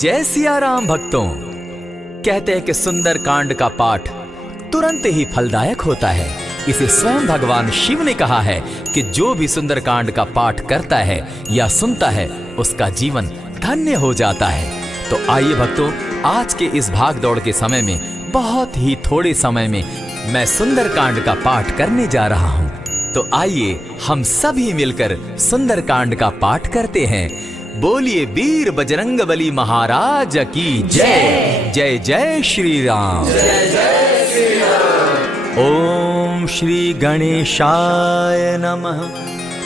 जय सिया राम भक्तों। कहते हैं कि सुंदर कांड का पाठ तुरंत ही फलदायक होता है। इसे स्वयं भगवान शिव ने कहा है कि जो भी सुंदर कांड का पाठ करता है या सुनता है उसका जीवन धन्य हो जाता है। तो आइए भक्तों, आज के इस भाग दौड़ के समय में बहुत ही थोड़े समय में मैं सुंदर कांड का पाठ करने जा रहा हूँ। तो आइए हम सभी मिलकर सुंदर कांड का पाठ करते हैं। बोलिए वीर बजरंगबली महाराज की जय। जय जय श्री राम। जय जय श्री राम। ओम श्री गणेशाय नमः।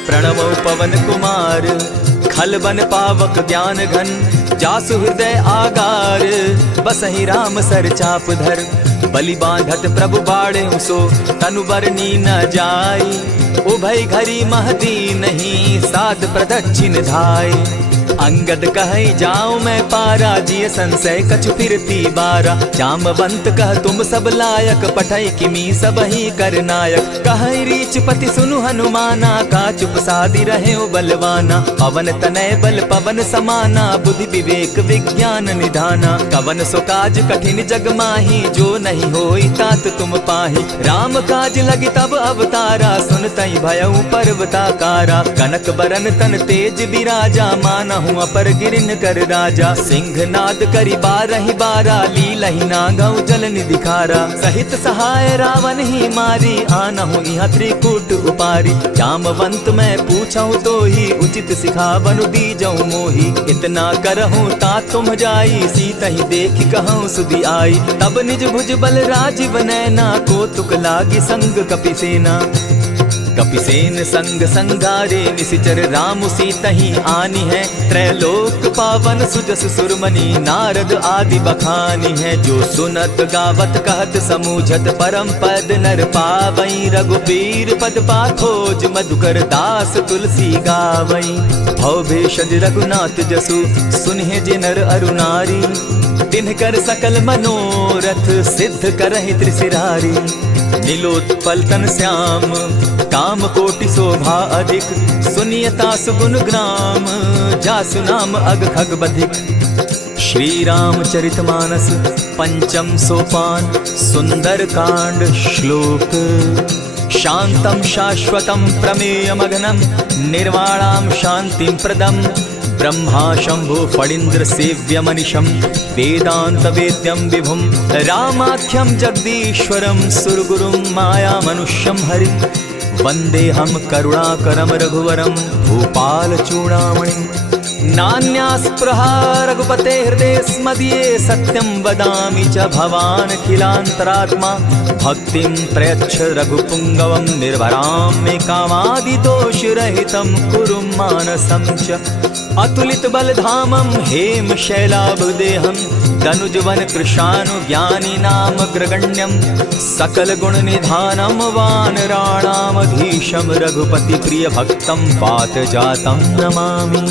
प्रणवो पवन कुमार खलबन पावक ज्ञान घन जासु हृदय आगार बसहि राम सर चाप धर बलि बांधत प्रभु बाढ़े सो तनु बरनी न जाई उभय घरी महदी नहीं साध प्रदक्षिण धाय अंगद कहे जाऊं मैं पारा जिय संशय कछु फिरती बारा जामवंत कह तुम सब लायक पठय किमी सब ही कर नायक कहे रीच पति सुनु हनुमाना का चुप सादी रहे बलवाना पवन तनय बल पवन समाना बुद्धि विवेक विज्ञान निधाना कवन सो काज कठिन जग माही जो नहीं होई तात तुम पाही राम काज लगी तब अवतारा सुनतई भयउ पर्वताकारा कनक बरन तन तेज विराजा माना अपर गिरिन कर राजा सिंह नाद करी बारहि बारा लीलहि नागौ जल निधिखारा सहित सहाय रावण ही मारी आनहु इहाँ त्रिकूट उपारी जामवंत मैं पूछऊं तो ही उचित सिखावनु दीजऊं मोही इतना करहूं ता तुम जाई सीता ही देखी कहूं सुधि आई तब निज भुज बल राजीव नैना को तुक लागी संग कपिसेना कपिसेन संग संगारे निशिचर राम सीता ही आनी है त्रैलोक पावन सुजस सुरमणि नारद आदि बखानी है जो सुनत गावत कहत समूझत परम पद नर पावई रघुबीर पद पाखोज मधुकर दास तुलसी गावई भव भेषज रघुनाथ जसु सुनहि जिनर अरुनारी तिनकर सकल मनोरथ सिद्ध करहि त्रिशिरारी नीलोत्पल तन श्याम काम कोटि शोभा अधिक सुनियता सुगुण ग्राम जासु नाम अग खग बधिक। श्री रामचरितमानस पंचम सोपान सुंदर कांड श्लोक शांतम शाश्वतम प्रमेयमगनम निर्वाणाम शांतिम प्रदम ब्रह्मा शंभु फणीन्द्र सेव्य मनिशम वेदांत वेद्यम विभुम रामाख्यम जगदीश्वरम सुरगुरुम माया मनुष्यम हरिम वंदे हम करुणाकरम रघुवरम भूपाल चूड़ामणिम नान्यास्पृहा रघुपते हृदय स्मदीये सत्यं वदामि च भवान् खिलान्तरात्मा भक्तिं प्रयच्छ रघुपुङ्गवं निर्भरां मे कामादिदोषरहितं कुरु मानसं च अतुलित बलधामं हेम शैलाभदेहं दनुजवन कृशानुज्ञानी नामग्रगण्यं सकल गुण निधानं वानराणामधीशं रघुपति प्रिय भक्तं पातजातं नमामि।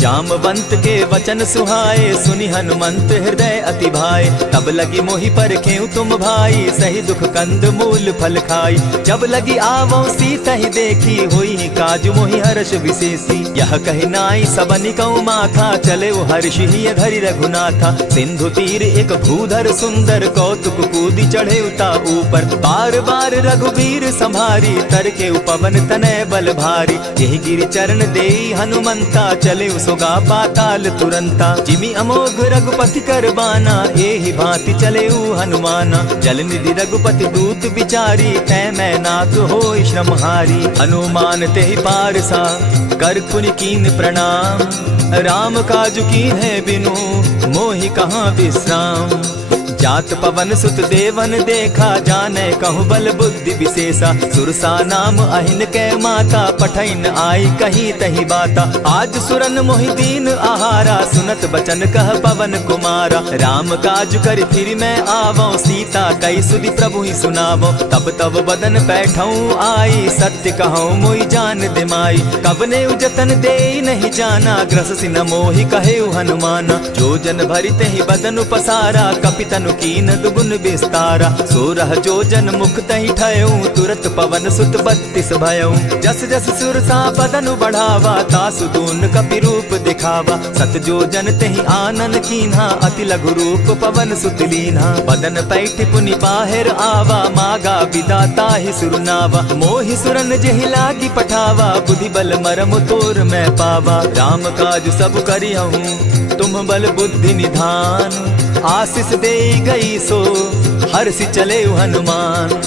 जामवंत के वचन सुहाए सुनि हनुमंत हृदय अति भाए तब लगी मोहि पर खेऊ तुम भाई सही दुख कंद मूल फल खाई जब लगी आवो सीता ही देखी हुई काज मोहि हर्ष विशेषी यह कही नाई सबनि कौ माथा चले वो हर्ष ही धरि रघुनाथा सिंधु तीर एक भूधर सुंदर कौतुक कूदी चढ़े उता ऊपर बार बार रघुबीर संभारी तर के उपवन तनय बल भारी यही गिरि चरण देई हनुमंता चले सोगा पाताल तुरंता जिमि अमोघ रघुपति करबाना एहि भांति चले हनुमाना जल निधि रघुपति दूत बिचारी तै मैं नाथ होई श्रमहारी हनुमान तेहि पारसा कर पुनि कीन प्रणाम राम काज कीन है बिनु मोहि कहाँ विश्राम जात पवन सुत देवन देखा जाने कहु बल बुद्धि विशेषा सुरसा नाम अहिन कै माता पठैन आई कहीं तही बाता आज सुरन मोहि दीन आहारा सुनत बचन कह पवन कुमारा राम काज कर फिर मैं आवो सीता कई सुधि प्रभु ही सुनावो तब तब बदन बैठऊं आई सत्य कहूँ मोहि जान दिमाई कबने उजतन दे नहीं जाना ग्रस सिन मोहि कहे हनुमाना जो जन भरित ही बदन पसारा कपितनु कीन दुगुन विस्तारा सोरह जो जन मुख तही ठयऊ तुरत पवन सुत 32 भयऊ जस जस सुरसा बदनु बढ़ावा तासु दून कपि रूप दिख देखावा। सत जो जन तेहि आनन कीन्हा, अति लघु रूप पवन सुत लीन्हा। बदन पैठ पुनि बाहिर आवा, मागा विदाता ही सुरनावा। मोहि सुरन जेहि लागी पठावा, बुद्धि बल मरम तोर मैं पावा। राम काज सब करिहूँ तुम बल बुद्धि निधान। आशीष दे गई सो हर्षि चले हनुमान।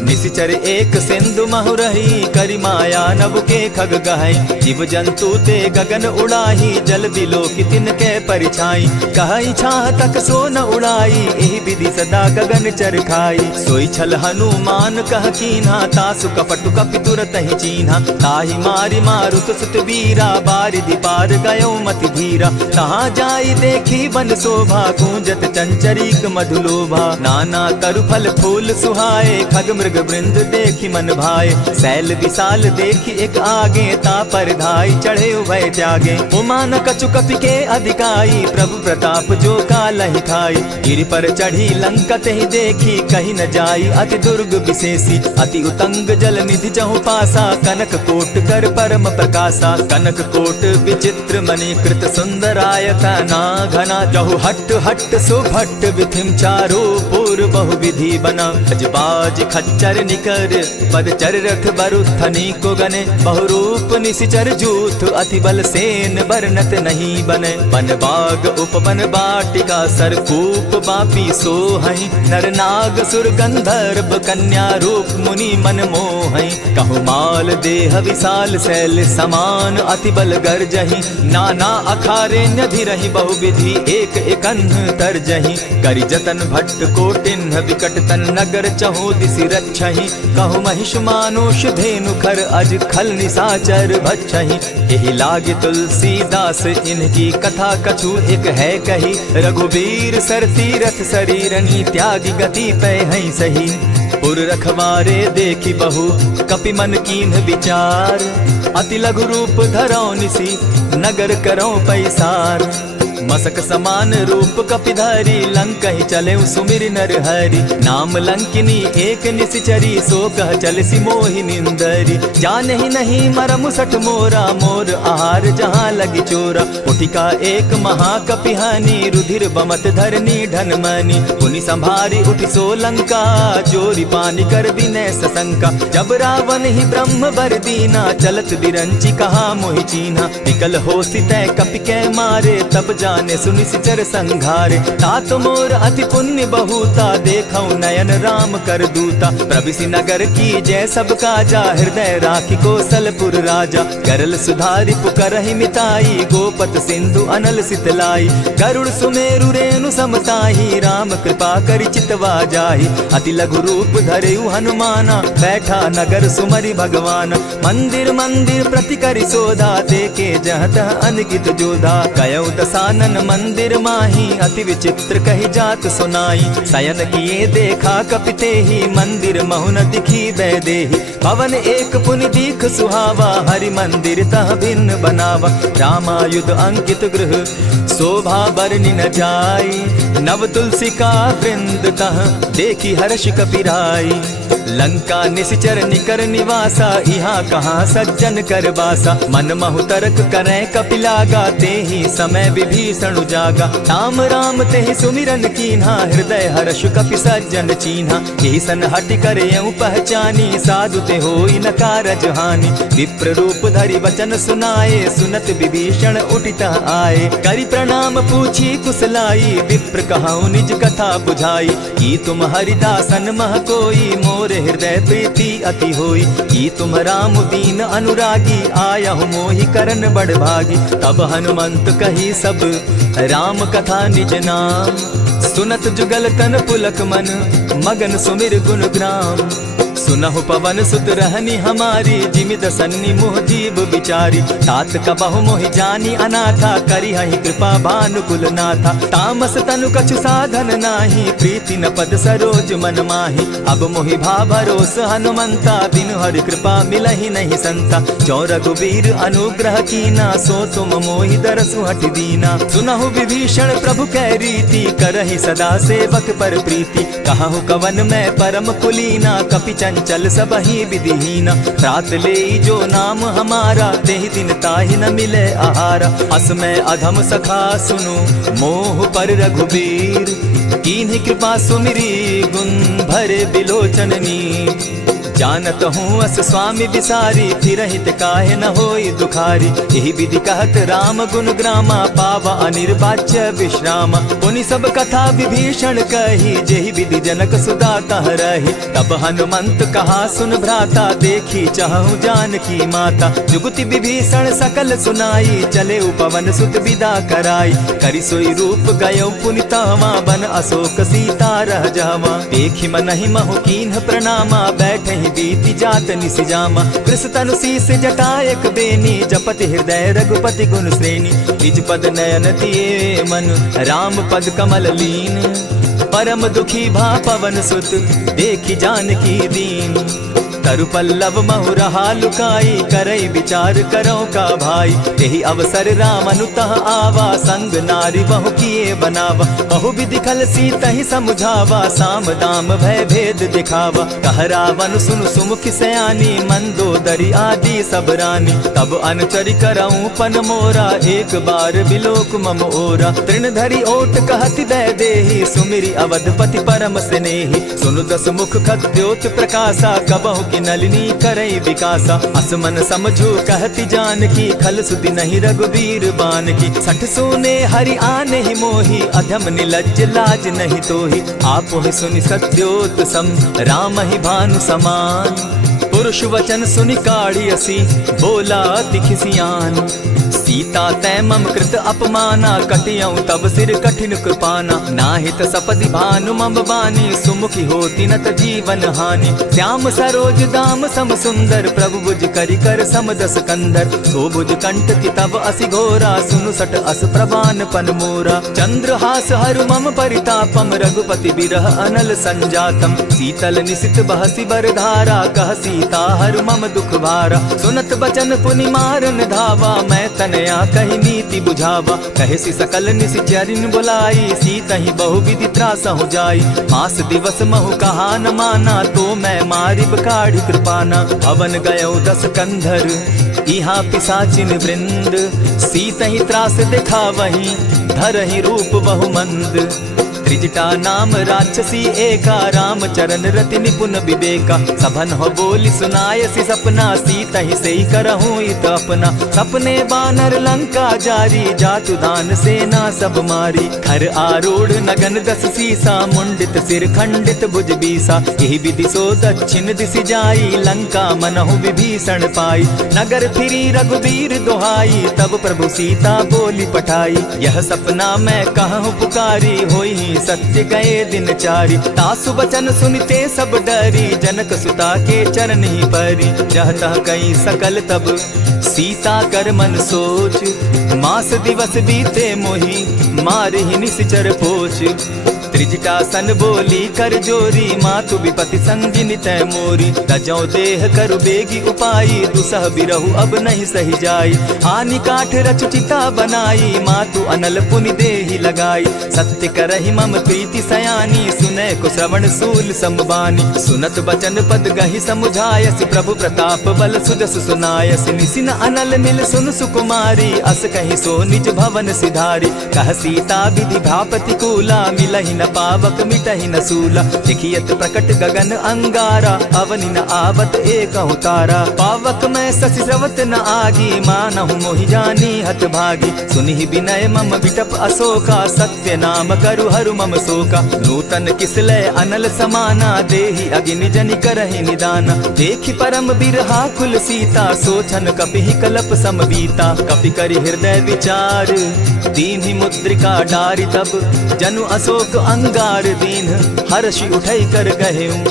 निशिचर एक सिंधु महु रही, करि माया नभ के खग गहई। जीव जंतु ते गगन उड़ाही, जल बिलो की तिनके परिछाई। कहई छाह तक सो न उड़ाई, एहि विधि सदा गगन चर खाई। सोई छल हनुमान कह कीन्हा, तासु कपटु कपि तुरत ही चीन्हा। ताहि मारि मारुत सुत वीरा, बारिधि पार गयो मति धीरा। तहाँ जाई देखी वन शोभा, गूंजत चंचरीक मधुलोभा। नाना तरु फल फूल सुहाए, खग मृग वृंद देखी मन भाए। सैल विशाल देखी एक आगे, ता पर धाई चढ़े उभय त्यागे। उमान कछु कपि के अधिकाई, प्रभु प्रताप जो कालहि खाई। गिरि पर चढ़ी लंका तेहि देखी, कहीं न जाई अति दुर्ग विशेषी। अति उतंग जल निधि चहु पासा, कनक कोट कर परम प्रकाशा। कनक कोट विचित्र मणिकृत सुंदरायता ना घना। जहु हट हट सुभट विधिम चारो पूर्व बहु विधि बना। बाज खच्चर निकर पद चर रथ बरुथनी को गने। बहुरूप निशिचर जूथ, अति बल सेन बरनत नहीं बने। बन बाग उपवन बाटिका, सरकूप बापी सोहई। नर नाग सुर गंधर्व कन्या, रूप मुनि मन मोहई। कहु माल देह विशाल शैल समान, अति बल गर्जही। नाना अखारे न्यधिरहि बहुविधि, एक एकन्ह तरजही। करि जतन भट्ट कोटिन्ह, विकट तन नगर चहु दिसि रक्षहि। कहु महिष मानुष धेनु खर, अज खल निशाचर भक्षहि। एहि लागे तुलसीदास, इनकी कथा कछु एक है कही। रघुबीर सर तीरथ शरीरनी, त्यागी गति पै हई सही। पुर रखवारे देखी बहु, कपि मन कीन्ह विचार। अति लघु रूप धरौ निसी, नगर करौ पैसार। मसक समान रूप कपिधारी, लंकहि चले सुमिर नर हरि। नाम लंकिनी एक निशिचरी, सो कह चल सी मोहि निंदरी। जानहि नहीं मरम सठ मोरा, मोर आहार जहाँ लगी चोरा। उठिका एक महाकपिहानी, रुधिर बमत धरनी ढन मनी। पुनि संभारी उठि सो लंका, जोरी पानी कर विनय सशंका। जब रावण ही ब्रह्म बर दीना, चलत बिरंची कहा मोहि चीन्हा। निकल होसी तै कपि कै मारे, तब जाने सुनिशिचर संघारे। तात मोर अति पुण्य बहुता, देखौ नयन राम कर दूता। प्रविशि नगर की जय सब काजा, हृदय राखी कौशलपुर राजा। करल सुधारि पुकरहि मिताई, गोपत सिंधु अनल सितलाई। गरुड़ सुमेरु रेणु समताही, राम कृपा करि चितवा जाहि। अति लघु रूप धरेउ हनुमाना, बैठा नगर सुमरि भगवान। मंदिर मंदिर प्रति करि सोधा, देखे जहत अनगित जोधा। कयौ दसानन मंदिर माही, अति विचित्र कही जात सुनाई। शयन किए देखा कपिते ही, मंदिर महु न दिखी वैदेही। भवन एक पुनि दीख सुहावा, हरि मंदिर तह भिन्न बनावा। रामायुध अंकित गृह, शोभा बरनि न जाई। नव तुलसी का वृंद तह, देखी हर्ष कपिराई। लंका निशिचर निकर निवासा, यहाँ कहाँ सज्जन कर बासा। मन महु तर्क करै कपिलागा, तेहि समय विभीषण जागा। राम राम तेहि सुमिरन कीन्हा, हृदय हर्ष कपि सज्जन चीन्हा। एहि सन हटि करयउ पहचानी, साधु ते होई न कारज हानि। विप्र रूप धरि वचन सुनाए, सुनत विभीषण उठित आए। करि प्रणाम पूछी कुशलाई, विप्र कहौ निज कथा बुझाई। की तुम हरिदासन मह कोई, मोर हृदय प्रीति अति होई। की तुम राम दीन अनुरागी, आयहु मोहि करन बड़ भागी। तब हनुमंत कही सब राम कथा निज नाम। सुनत जुगल तन पुलक मन, मगन सुमिर गुण ग्राम। सुनहु पवन सुत रहनी हमारी, जिमित सन्नि मुह जीव विचारी। तात कबहु मोहि जानी अनाथा, करी हहि कृपा भानुकुल नाथा। तामस तनु कछु साधन नाही, प्रीति न पद सरोज मन माही। अब मोहि भा भरोस हनुमंता, बिनु हरि कृपा मिलहि नहीं संता। जो रघुबीर अनुग्रह कीना, सो तुम मोहि दरसु हठि दीना। सुनहु विभीषण प्रभु कै रीति, करहि सदा सेवक पर प्रीति। कहु कवन मैं परम कुलीना, कपि चंचल सबहि विधिहीन। रात ले जो नाम हमारा, तेहि दिन ताहि न मिले आहारा। अस में अधम सखा सुनु, मोह पर रघुबीर। कीन्ही कृपा सुमिरी, गुण भरे बिलोचन नीर। जानत हूँ अस स्वामी बिसारी, फिर हित काहे न होई दुखारी। यही विधि कहत राम गुण ग्रामा, पावा अनिर्वाच्य विश्राम। पुनि सब कथा विभीषण कही, जेहि विधि जनक सुदा तह रही। तब हनुमंत कहा सुन भ्राता, देखी चाहूँ जानकी माता। जुगति विभीषण सकल सुनाई, चले पवन सुत विदा कराई। करि सोई रूप गयो पुनितावा, बन अशोक सीता रह जावा। देखी मनहि महु कीन्ह प्रणामा, बैठहि बीति जात निसिजामा। कृष तनु शीस जटायक बेनी, जपति हृदय रघुपति गुण श्रेणी। निज पद नयन दिए मन, राम पद कमल लीन। परम दुखी भा पवन सुत, देखी जानकी दीन। तरु पल्लव महु रहा लुकाई, करई विचार करो का भाई। यही अवसर राम अनुतः आवा, संग नारी बहु किए बनावा। बहु विधि खल सीतहि समुझावा, साम दाम भय भेद दिखावा। कह रावण सुन सुमुखि सयानी, मंदोदरी आदि सब रानी। तब अनुचरि करऊं पन मोरा, एक बार बिलोक मम ओरा। तृण धरि ओट कहति दय देहि, सुमिरि अवधपति परम स्नेही। सुनु दस मुख खद्योत प्रकाशा, कबहु की नलिनी करई विकासा। असमन समझो कहति जानकी, खल सुधि नहीं रघुबीर बान की। सठ सोने हरि आने ही मोही, अधम निलज्ज लाज नहीं तोही। आपो ही सुनि सत्योत सम, राम ही भानु समान। पुरुष वचन सुनि काढ़ियसी, बोला अति खिसियान। सीता तै मम कृत अपमाना, कटियऊं तब सिर कठिन कृपाना। नाहित सपदि भानु मम बानी, सुमुखी होती नत जीवन हानि। श्याम सरोज दाम सम सुंदर, प्रभु बुझ करि कर सम दस कंधर। सो बुझ कंठ की तब असि घोरा, सुनु सट अस प्रवान पन मोरा। चंद्रहास हरु मम परितापम, रघुपति बिरह अनल संजातम। शीतल निसित बहसी बरधारा, कह सीता हरु मम दुख भारा। सुनत बचन पुनि मारन धावा, मैं तनया कही नीति बुझावा। कहे सकल निश्चरिन बुलाई, सीतहि बहु विधि त्रासहु जाई। मास दिवस महु कहा न माना, तो मैं मारिब काढ़ी कृपाना। अवन गयो दस कंधर, इहाँ पिशाचिन वृंद। सीतहि त्रास दिखावहि, धरहि रूप बहु मंद। त्रिजटा नाम राक्षसी एका, राम चरण रति निपुण विवेका। सभन हो बोली सुनायसी सपना, सीतहि सेई करहूँ इत अपना। सपने बानर लंका जारी, जातु दान सेना सब मारी। खर आरूढ़ नगन दस सीसा, मुंडित सिर खंडित भुज बीसा। यही विधि सो दक्षिण दिशि जाई, लंका मनहु विभीषण पाई। नगर फिरी रघुबीर दोहाई, तब प्रभु सीता बोली पठाई। यह सपना मैं कहूँ पुकारी, होई सत्य गए दिन चारि। तासु बचन सुनते सब डरी, जनक सुता के चरण ही परी। जह तह कई सकल तब, सीता कर मन सोच। मास दिवस बीते मोही, मारे ही निश्चर पोच। त्रिजटा सन बोली कर जोरी, मातु विपति संगिनी तै मोरी। तजौ देह करु बेगी उपाई, दुसह बिरहु अब नहीं सही जाई। आनी काठ रच चिता बनाई, मातु अनल पुनि देहि लगाई। सत्य करहि मम प्रीति सयानी, सुनै को श्रवण सूल समबानी। सुनत बचन पद गहि समुझायस, प्रभु प्रताप बल सुजस सुनायस। निसिन अनल मिल सुन सुकुमारी, अस कहि सो निज भवन सिधारी। कह सीता विधि भापति कूला, मिलहि न पावक मिटहि न सूला। लिखियत प्रकट गगन अंगारा, अवनि न आवत एकहु तारा। पावक मैं शशि स्रवत न आगी, मानहु मोहि जानी हत भागी। सुनिहि विनय मम विटप अशोका, सत्य नाम करु हरु मम शोका। नूतन किसलय अनल समाना, देहि अगिनि जनि करहि निदाना। देखि परम बिरहा कुल सीता, सोचन कपिहि कलप समबीता। कपि करि हृदय विचार, दीन्हि मुद्रिका डारि। तब जनु अशोक अंगार दीन, हर्षि उठै कर गहेऊं।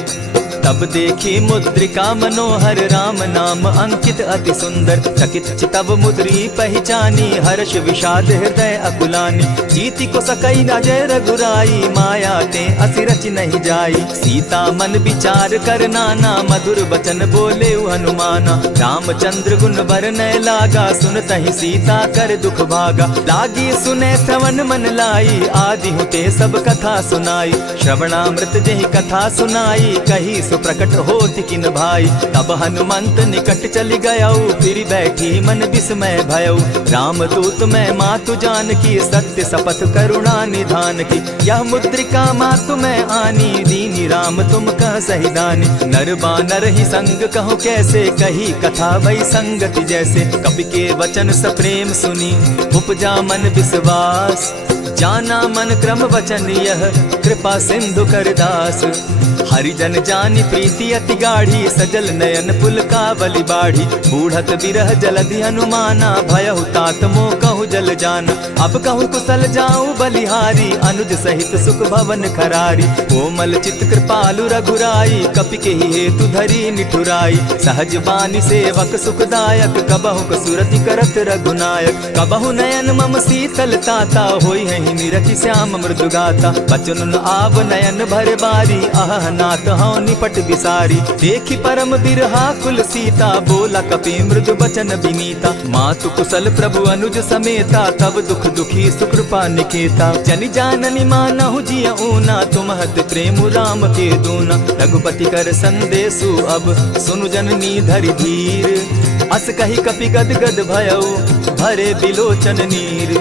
तब देखी मुद्रिका मनोहर, राम नाम अंकित अति सुंदर। चकित चितव मुद्री पहचानी, हर्ष विषाद हृदय अकुलानी। जीति को सकई न जय रघुराई, माया ते असि रचि नहीं जाई। सीता मन विचार कर नाना, मधुर बचन बोले हनुमाना। रामचंद्र गुण बरनय लागा, सुनतहि सीता कर दुख भागा। लागी सुने श्रवण मन लाई, आदि हुते सब कथा सुनाई। श्रवणामृत जेहि कथा सुनाई, कही तो प्रकट होत किन भाई। तब हनुमंत निकट चली गयऊ, फिर बैठी मन विस्मय भयऊ। राम दूत मैं मातु जान की, सत्य शपथ करुणा निधान की। यह मुद्रिका मातु मैं आनी, दीनी राम तुम कह सही दानी। नर बानर ही संग कहूँ कैसे, कही कथा वही संगति जैसे। कपि के वचन सप्रेम सुनी, उपजा मन विश्वास। जाना मन क्रम वचन यह, कृपा सिंधु कर दास। हरिजन जानी प्रीति अति गाढ़ी, सजल नयन पुलकावली बाढ़ी। बूढ़त बिरह जलधि हनुमाना, भयहु तात मोह कहु जल जाना। अब कहु कुशल जाऊं बलिहारी, अनुज सहित सुख भवन खरारी। कोमल चित कृपालु रघुराई, कपि के ही हेतु धरी निठुराई। सहज बानी सेवक सुखदायक, कबहु कसुरति करत रघुनायक। कबहु नयन मम शीतल ताता, होई है निरखि श्याम मृदु गाता। बचन आव नयन भर बारी, आह नाथ हूँ निपट बिसारी। देखी परम बिरहा कुल सीता, बोला कपि मृदु बचन विनीता। मातु कुशल प्रभु अनुज समेता, तब दुख दुखी सुकृपा निकेता। जनि जाननी मानहु जिय ऊना, तुमहत प्रेम राम के दूना। रघुपति कर संदेशु अब, सुनु जननी धरि धीर। अस कही कपि गद गद भयऊ, भरे बिलोचन नीर।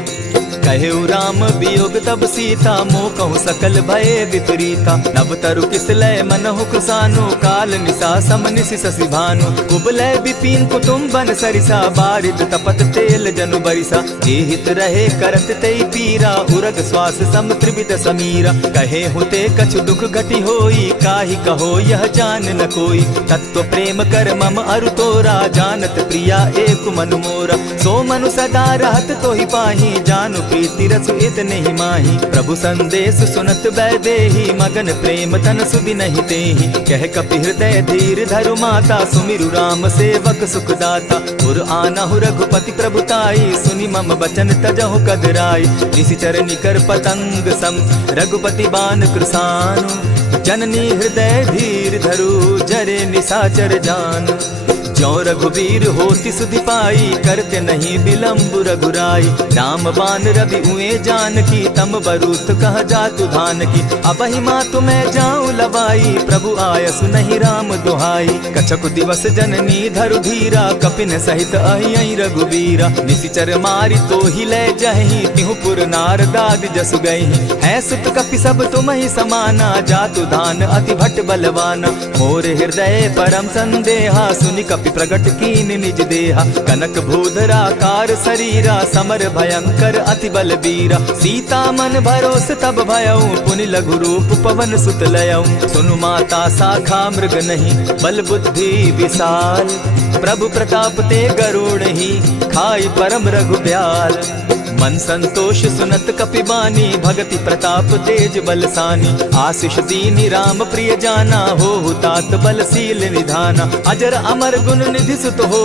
कहेउ राम वियोग तब सीता, मोह कहूँ सकल भये विपरीता। नव तरु किस लय मनहु कुसानु, काल निशा सम निशि शशि भानु। कुबलय विपिन कुटुम्बन सरिसा, बारिद तपत तेल जनु बरिसा। जे हित रहे करत तेई पीरा, उरग श्वास सम त्रिविध समीरा। कहे हुते कछु दुख घटी होई, काहि कहो यह जान न कोई। तत्व प्रेम कर मम अरु तोरा, जानत प्रिया एक मनु मोरा। सो मनु सदा रहत तोहि पाही, जानु प्रीति रसु इतने ही माही। प्रभु संदेश सुनत बैदेही, मगन प्रेम तन सुधि नहीं तेहि। कह कपि हृदय धीर धरु माता, सुमिरु राम सेवक सुखदाता। उर आनहु रघुपति प्रभुताई, सुनि मम बचन तजहु कदराई। निशिचर निकर पतंग सम, रघुपति बान कृसानु। जननी हृदय धीर धरु, जरे निशाचर जान। जो रघुवीर होति सुधि पाई, करते नहीं विलम्ब रघुराई। राम बान रवि उए जानकी, तम बरूथ कह जातु धान की। अब ही मातु मैं जाऊं लवाई, प्रभु आयसु नहीं राम दुहाई। कछक दिवस जननी धरु धीरा, कपिन सहित अहियई रघुवीरा। निशिचर मारी तो ही ले जहि, तिहुपुर नारदाद जसु गई। है सुत कपि सब तुम ही समाना, जातु धान अति भट बलवाना। मोर हृदय परम संदेहा, सुनि कपि प्रगट कीन निज देहा। कनक भूधरा कार शरीरा, समर भयंकर अति बलबीरा। सीता मन भरोस तब भयऊ, पुनि लघु रूप पवन सुत लयऊ। सुनु माता शाखा मृग नहीं, बल बुद्धि विशाल। प्रभु प्रताप ते गरुड़ ही, खाई परम रघु ब्याल। मन संतोष सुनत कपि बानी, भगति प्रताप तेज बलसानी। आशीष दीनी राम प्रिय जाना, हो तात बलशील निधाना। अजर अमर गुण निधि सुत हो,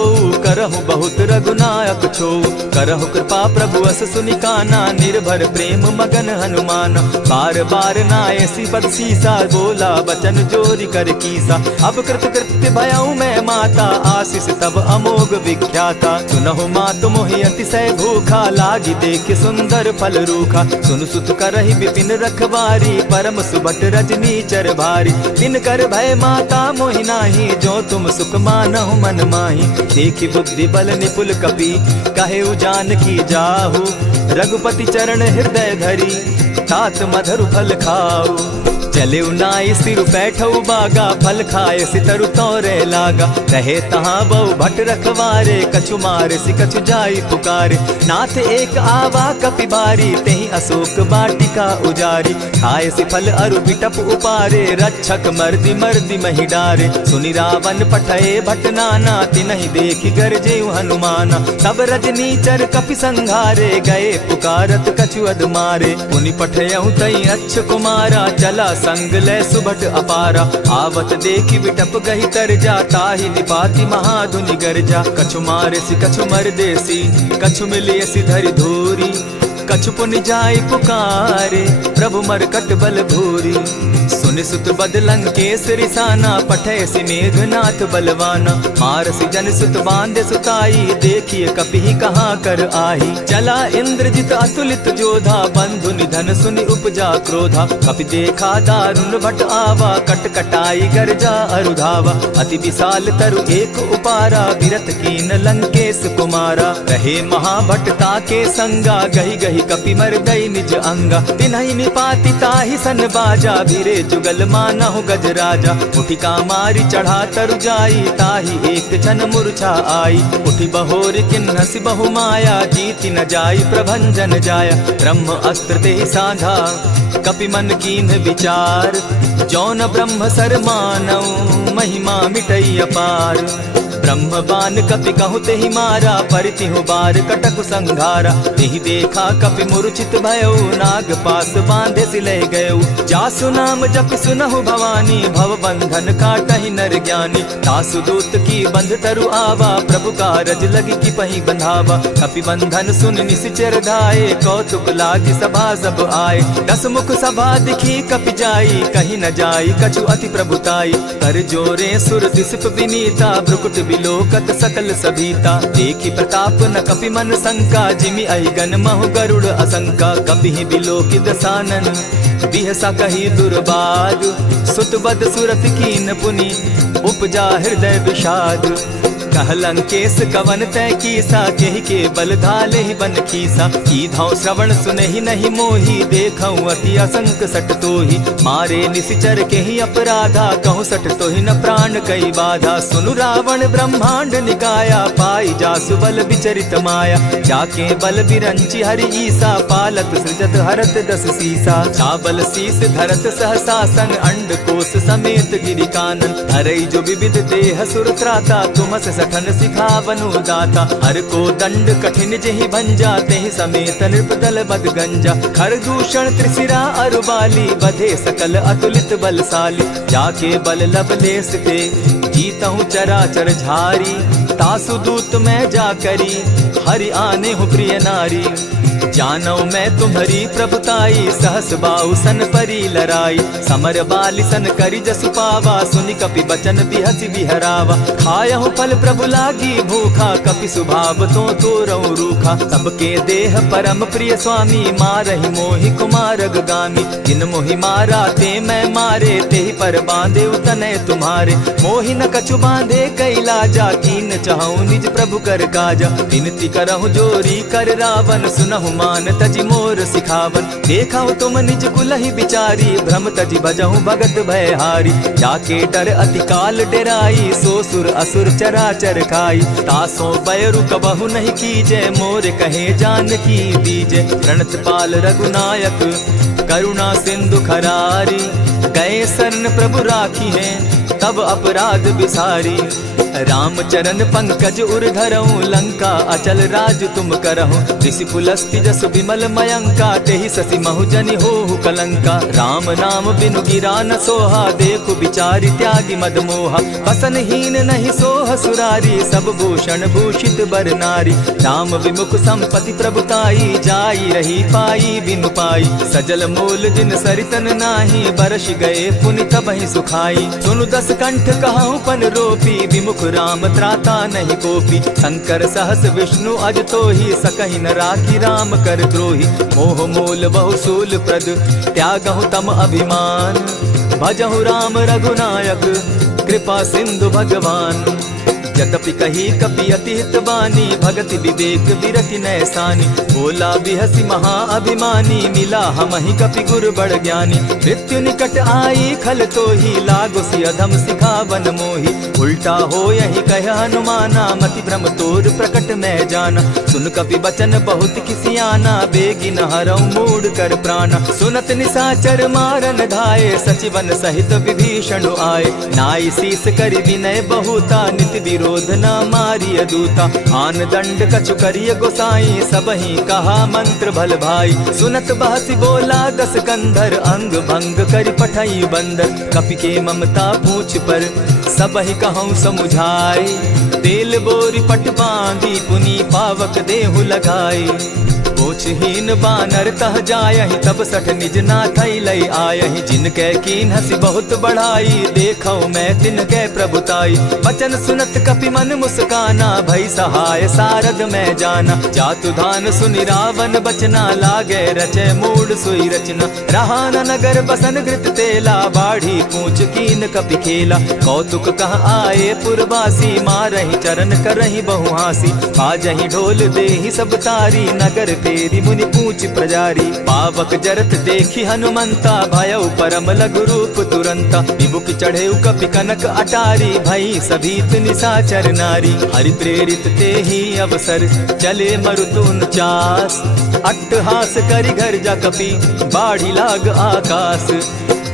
करहु बहुत रघुनायक छो। करहु कृपा प्रभु अस सुनि काना, निर्भर प्रेम मगन हनुमान। बार बार नायसी पद सीसा, बोला बचन जोरी कर कीसा। अब कृत कृत्य भयऊ मैं माता, आशीष तब अमोघ विख्याता। सुनहु मातु मोहि अतिशय भूखा, लागी देख सुंदर फल रूखा। सुन सुत करहि विपिन रखवारी, परम सुबट रजनी चर भारी। दिन कर भय माता मोहि नाही, जो तुम सुख मानहु मन माही। देखि बुद्धि बल निपुल कपि, कहे उजान की जाहु। रघुपति चरण हृदय धरी, तात मधुर फल खाऊ। चले उनाई सिर बैठऊ बागा, फल खाए सितरु तोरे लागा। रहे तहाँ बहु भट रखवारे, कछु मारे सि कछु जाई पुकारे। नाथ एक आवा कपि बारी, तेहि अशोक वाटिका उजारी। खाए सि फल अरु बिटप उपारे, रक्षक मर्दि मर्दि महि डारे। सुनि रावण पठए भट नाना, तिनहि देखि गरजेउ हनुमाना। तब रजनीचर कपि संघारे, गए पुकारत कछु अधमारे। पुनि पठयउ तई अच्छ कुमारा, चला संग लय सुभट अपारा। आवत देखि बिटप गहि तर जा, ताहि निपाति महाधुनि गर्जा। कछु मारेसि कछु मरदेसी, कछु मिलियसि धरि धूरी। कछु पुनि जाय पुकारे, प्रभु मरकट बल भूरी। मुनि सुत बद लंकेश रिसाना, पठे सि मेघनाथ बलवाना। मारसि जन सुत बांधे सुताई, देखिए कपि कहाँ कर आही। चला इंद्रजित अतुलित जोधा, बंधु निधन सुनि उपजा क्रोधा। कपि देखा दारुण भट आवा, कट कटाई गर्जा अरुधावा। अति विशाल तरु एक उपारा, बिरत कीन लंकेश कुमारा। रहे महाभट्टा के संगा, गही गही कपि मर्दई निज अंगा। तिन्हि निपाति ताहि सन बाजा, भिरे जुगल मानहु गज राजा। उठिका मारी चढ़ा तरु जाई, ताहि एक क्षण मूर्छा आई। उठि बहोर किन्हसि बहु माया, जीति न जाई प्रभंजन जाया। ब्रह्म अस्त्र देहि साधा, कपि मन कीन्ह विचार। जौन ब्रह्म सर मानऊ, महिमा मिटई अपार। ब्रह्म बान कपि कहु तेहि मारा, परितिहु बार कटक संघारा। तेहि देखा कपि मूर्छित भयउ, नाग पास बांधे सिलै गयउ। जासु नाम जपि सुनहु भवानी, भव बंधन काटहि नर ज्ञानी। तासु दूत की बंध तरु आवा, प्रभु कारज लगी की पहि बंधावा। कपि बंधन सुन निश्चर धाये, कौतुक लागी सभा सब आए। दस मुख सभा दिखी कपि जाई, कहीं न जाई कछु अति प्रभुताई। कर जोरे सुर दिसप विनीता, भ्रुकुट बिलोकत सकल सभीता। देखी प्रताप न कपि मन शंका, जिमि अहिगन महु गरुड़ असंका। कपि बिलोकि दसानन, बिहसा कही दुर्बाद। सुत बद सुरत कीन पुनि, उपजा हृदय विषाद। कह लंकेश कवन तय कीसा, केहि के बल धाले ही बन खीसा। कीधौ श्रवण सुनहि नहीं मोही, देखऊं अति असंक सट तोहि। मारे निशिचर केहि अपराधा, कहूँ सट तोहि न प्राण कई बाधा। सुनु रावण ब्रह्मांड निकाया, पाई जासु बल विचरित माया। जाके बल बिरंचि हरि ईसा, पालत सृजत हरत दस सीसा। चावल शीस धरत सहसासन, अंड कोश समेत गिरि कानन। हरई जो विविध देह सुर त्राता, तुमस सठन सिखावनु दाता। हर को दंड कठिन जेहि भंजा, तेहि समेत नृपदल बद गंजा। खर दूषण त्रिशिरा अरुबाली, बधे सकल अतुलित बलशाली। जाके बल लवलेस ते, जीतहु चराचर झारी। तासु दूत मैं जा करी, हरि आने हूँ प्रिय नारी। जानौ मैं तुम्हारी प्रभुताई, सहस बाहु सन परी लराई। समर बाली सन करि जसु पावा, सुनि कपि बचन बिहसि बिहरावा। खायहु फल प्रभु लागी भूखा, कपि सुभाव तो तोरऊ रूखा। सबके देह परम प्रिय स्वामी, मारहि मोहि कुमारग गामी। जिन मोहि मारा ते मैं मारे, तेहि पर बांधे उतने तुम्हारे। मोहि न कछु बांधे कई लाजा, कीन चाहूं निज प्रभु कर काजा। विनती करहु जोरी कर रावण, सुनहु मान तजि मोर सिखावन। देखहु तुम निज कुलहि बिचारी, भ्रम तजि भजहु भगत भयहारी। जाके डर अति काल डेराई, सो सुर असुर चराचर खाई। तासो बैरु कबहु नहीं कीजे, मोर कहे जानकी दीजे। प्रणत पाल रघुनायक, करुणा सिंधु खरारी। गए शरण प्रभु राखी हैं, तब अपराध बिसारी। राम चरण पंकज उर धरऊं, लंका अचल राज तुम करहु। ऋषि पुलस्ति जसु विमल मयंका, तेहि ससि महु जनि होहु कलंका। राम नाम बिनु गिरा न सोहा, देखु बिचारी त्यागी मद मोहा। बसनहीन नहीं सोह सुरारी, सब भूषण भूषित बर नारी। राम विमुख संपति प्रभुताई, जाई रही पाई बिनु पाई। सजल मूल जिन सरितन नाही, बरस गए पुनि तबहि सुखाई। सुनु दस कंठ कहूँ पन रोपी, विमुख राम त्राता नहीं कोपी। शंकर सहस विष्णु अज तो ही, सकहि न राखी राम कर द्रोही। मोह मूल बहु सूल प्रद, त्यागहु तम अभिमान। भजहु राम रघुनायक, कृपा सिंधु भगवान। यद्यपि कही कपि अति हितवानी, भगति विवेक विरति नैसानी। बोला बिहसि महा अभिमानी, मिला हमहि कपि गुर बड़ ज्ञानी। मृत्यु निकट आई खल तोहि, लागो सि अधम सिखावन मोहि। उल्टा हो यही कह हनुमाना, मति भ्रम तोर प्रकट मैं जाना। सुन कपि बचन बहुत किसियाना, बेगी न हरऊ मूढ़ कर प्राणा। सुनत निशाचर मारन धाये, सचिवन सहित विभीषण आए। नाई शीस करि विनय बहुता, नित विरोध न मारिय दूता। आन दंड कछु करिय गोसाई, सबहि कहा मंत्र भल भाई। सुनत बहसि बोला दस कंधर, अंग भंग करि पठई बंदर। कपि के ममता पूछ पर, सबहि कहूँ समुझाई। तेल बोरी पट बांधी, पुनि पावक देहु लगाई। पोछ बोधहीन बानर तह जायहि, तब सठ निज नाथई लई आयहि। जिनके कीन हसी बहुत बढ़ाई, देखौ मैं तिनके प्रभुताई। वचन सुनत कपि मन मुस्काना, भई सहाय सारद में जाना। जातु धान सुनि रावण बचना, लागे रचे मूड सोई रचना। रहा न नगर बसन घृत तेला, बाढ़ी पूछ कीन कपि खेला। कौतुक कह आए पुरवासी, मारहि चरण करहि बहु हासी। बाजहि ढोल देहि सब तारी, नगर तेरी मुनि पूछ प्रजारी। पावक जरत देखी हनुमंता, भयउ परम लघु रूप तुरंता। विमुख चढ़े कपि कनक अटारी, भई सभीत निशाचर नारी। हरि प्रेरित ते ही अवसर, चले मरुतुन चास। अट्टहास करि घर जा कपि, बाढ़ी लाग आकाश।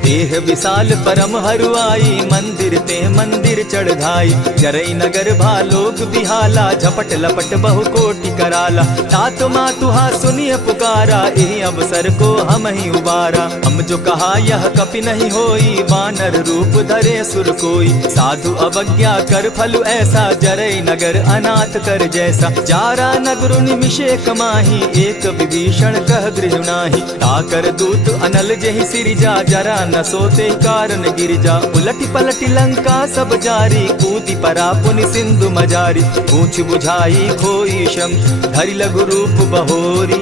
देह विशाल परम हरुआई, मंदिर ते मंदिर चढ़ाई। जरई नगर भालोक बिहाला, झपट लपट बहु कोटि कराला। तात मातुहा सुनिय पुकारा, एहि अवसर को हम ही उबारा। हम जो कहा यह कपि नहीं होई, वानर रूप धरे सुर कोई। साधु अवज्ञा कर फल ऐसा, जरई नगर अनाथ कर जैसा। जारा नगर निमिषे कमाही, एक विभीषण कह गृह नाही। ताकर दूत अनल जहि सिरिजा, जरा न सोते कारण गिरजा। उलटी पलटी लंका सब जारी, कूदी परा पुनि सिंधु मजारी। पूछ बुझाई खोई शम, धरि लघु रूप बहोरी।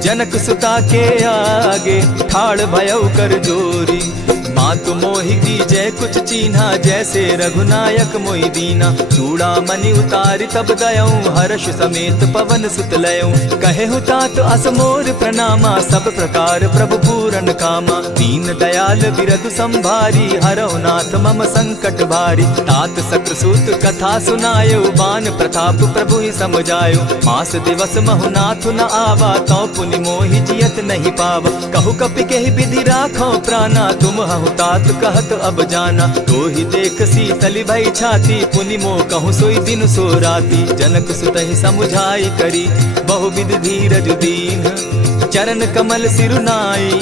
जनक सुता के आगे, ठाड़ भयउ कर जोरी। मातु मोहि दीजै कुछ चीन्हा, जैसे रघुनायक मोहि दीना। चूड़ा मणि उतारि तब दयऊं, हर्ष समेत पवन सुत लयऊं। कहे तात असमोर प्रणामा, सब प्रकार प्रभु पूरन कामा। दीन दयाल बिरदु संभारी, हरौ नाथ मम संकट भारी। तात सक्रसूत कथा सुनायो, बान प्रताप प्रभु ही समझायो। मास दिवस महु नाथ न आवा, तौ पुनि मोहि जियत नहीं पावा। कहु कपि केहि विधि राखो प्राणा, तुम हहु तात कहत अब जाना। तो ही देख शीतल भई छाती, पुनि मो कहूँ सोई दिन सो राती। जनक सुतहि समुझाई करी, बहुविध धीरज दीन। चरण कमल सिरुनाई,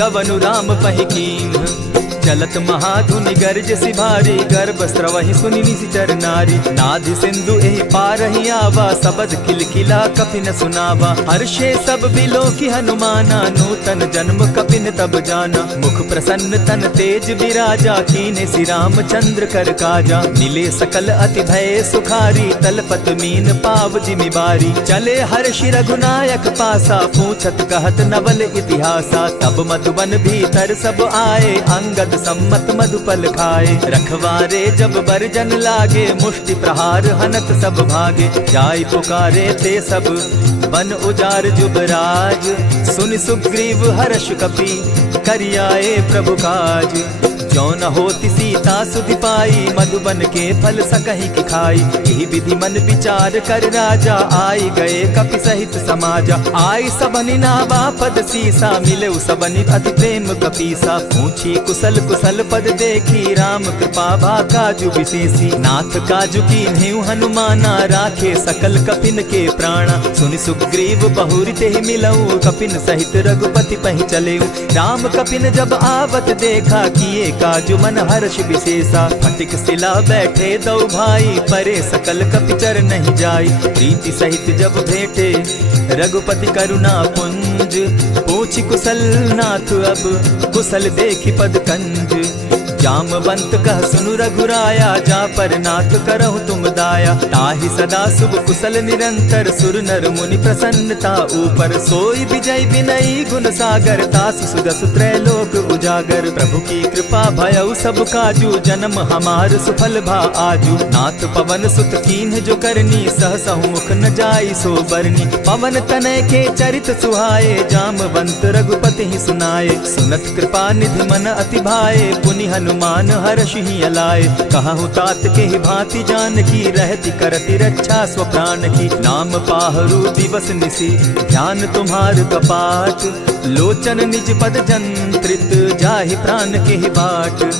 गवनु राम पहि कीन। चलत महाधुनि गर्ज सिभारी, गर्भ स्रवहि सुनि निशिचर नारी। नाधि सिंधु एहि पारहि आवा, सबद खिलखिला कपि न सुनावा। हर्षे सब बिलोकि हनुमाना, नूतन जन्म कपि न तब जाना। मुख प्रसन्न तन तेज विराजा, कीने श्री रामचंद्र कर काजा। मिले सकल अति भय सुखारी, तलपत मीन पाव जिमि बारी। चले हर्षि रघुनायक पासा, पूछत कहत नवल इतिहासा। तब मधुबन भीतर सब आए, अंगद सम्मत मधुपल खाए। रखवारे जब बरजन लागे, मुष्टि प्रहार हनत सब भागे। जाय पुकारे ते सब, बन उजार जुबराज। सुनि सुग्रीव हर्ष कपि, करियाए प्रभु काज। जो न होती सीता सुधि पाई, मधुबन के फल सकहि की खाई। यही विधि मन विचार कर राजा, आई गए कपि सहित समाजा। आई सबनि नावा पद सीसा, मिले सबनि अति प्रेम कपीसा। पूछी कुशल कुशल पद देखी, राम कृपा भा काजु विशेषी। नाथ काजु कीन्हेउ हनुमाना, राखे सकल कपिन के प्राणा। सुनि सुग्रीव बहुरि तेहि मिलऊ, कपिन सहित रघुपति पहि चलेऊ। राम कपिन जब आवत देखा, किए काजु मन हर्ष विशेषा। फटिक सिला बैठे दो भाई, परे सकल कपिचर नहीं जाई। प्रीति सहित जब भेटे, रघुपति करुणा पुंज। पूछि कुशल नाथ अब, कुशल देखि पद कंज। जामवंत कह सुनु रघुराया, जा पर नाथ करहु तुम दाया। ताहि सदा शुभ कुशल निरंतर, सुर नर मुनि प्रसन्नता ऊपर। सोई विजय विनयी गुण सागर, तासु सुदसु त्रैलोक उजागर। प्रभु की कृपा भयउ सब काजू, जन्म हमार सुफल भा आजू। नाथ पवन सुत कीन्ह जो करनी, सहसहु मुख न जाई सो बरनी। पवन तनय के चरित सुहाए, जामवंत रघुपति ही सुनाए। सुनत कृपा निधि मन अति भाए, पुनि हनुमान हर्ष ही अलाए। कहु तात के ही भांति जान की, रहती करती रक्षा स्व प्राण की। नाम पाहरु दिवस निसी, ध्यान तुम्हार कपाट। लोचन निज पद जंत्रित जाहि प्राण के बाट।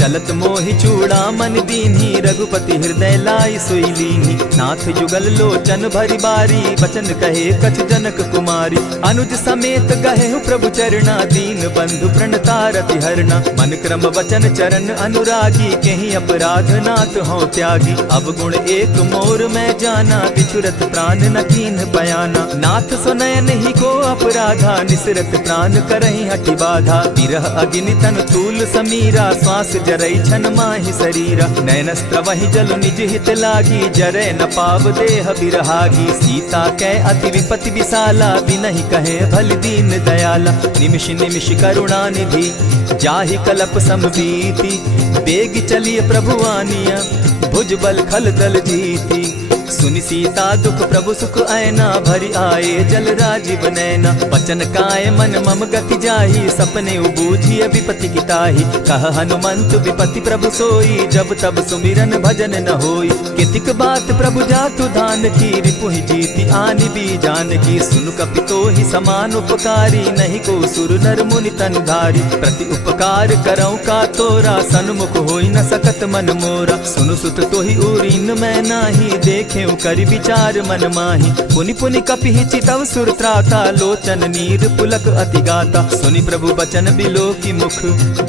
चलत मोहि चूड़ामन दीन्ही रघुपति हृदय लाई सोई लीन्ही। नाथ जुगल लोचन भरी बारी बचन कहे कछ जनक कुमारी। अनुज समेत गहे प्रभु चरणा दीन बंधु प्रणतारति हरना। मन क्रम वचन चरण अनुरागी कहीं अपराध नाथ हो त्यागी। अब गुण एक मोर में जाना बिछुरत प्राण न कीन बयाना। नाथ सुनयन ही को अपराधा निसरत प्राण करहि हटि बाधा। विरह अग्नि तन तूल समीरा श्वास जरई छन माहि शरीरा। नयनस्त्र वही जल निज हित लागी जरे न पाव देह बिरहागी। सीता कै अति विपति विशाला बिनहि कहे भल दीन दयाला। निमिष निमिष करुणा निधि जाहि कलप समबीति। बेग चलिए प्रभु आनिया भुज बल खल दल जीती। सुनि सीता दुख प्रभु सुख ऐना भरी आए जल राजीव नैना। वचन काय मन मम गति जाहि सपने बूझिए विपति किताहि। कह हनुमंत विपति प्रभु सोई जब तब सुमिरन भजन न होई। कितिक बात प्रभु जातु धान की रिपुहि जीति आनि भी जान की। सुन कपितो ही समान उपकारी नहीं को सुर नर मुनि तन धारी। प्रति उपकार करौ का तोरा सन्मुख होई न सकत मन मोरा। सुनु सुत तोहि उरीन मैं नाही देखे करि विचार मन माही। पुनि पुनि कपि चितव सुर त्राता लोचन नीर पुलक अति गाता। सुनि प्रभु बचन बिलो की मुख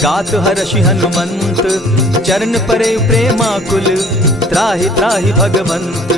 गात हर्षि हनुमंत। चरण परे प्रेमाकुल त्राहि त्राहि भगवंत।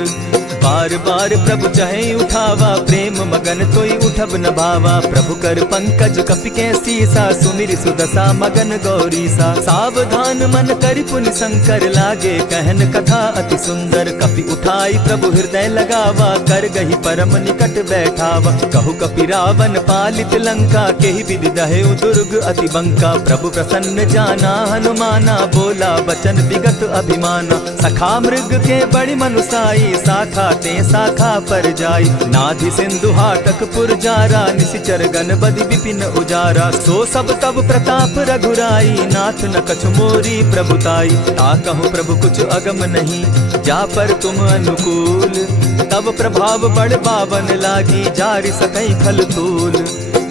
बार बार प्रभु चहे उठावा प्रेम मगन तोई उठब न भावा। प्रभु कर पंकज कपि के सीसा सुमिर सुदशा मगन गौरीसा। सावधान मन करि पुनि शंकर लागे कहन कथा अति सुंदर। कपि उठाई प्रभु हृदय लगावा कर गही परम निकट बैठावा। कहु कपि रावण पालित लंका केहि विधि दहेउ दुर्ग अति बंका। प्रभु प्रसन्न जाना हनुमाना बोला बचन विगत अभिमाना। सखा मृग के बड़ी मनुसाई शाखा ते शाखा पर जाई। नाधि सिंधु हाटक पुर जारा निशिचर गण बदि विपिन उजारा। सो सब तब प्रताप रघुराई नाथ न कछु मोरी प्रभुताई। ता कहूँ प्रभु कुछ अगम नहीं जा पर तुम अनुकूल। तब प्रभाव बड़ पावन लागी जारि सकई खल तूल।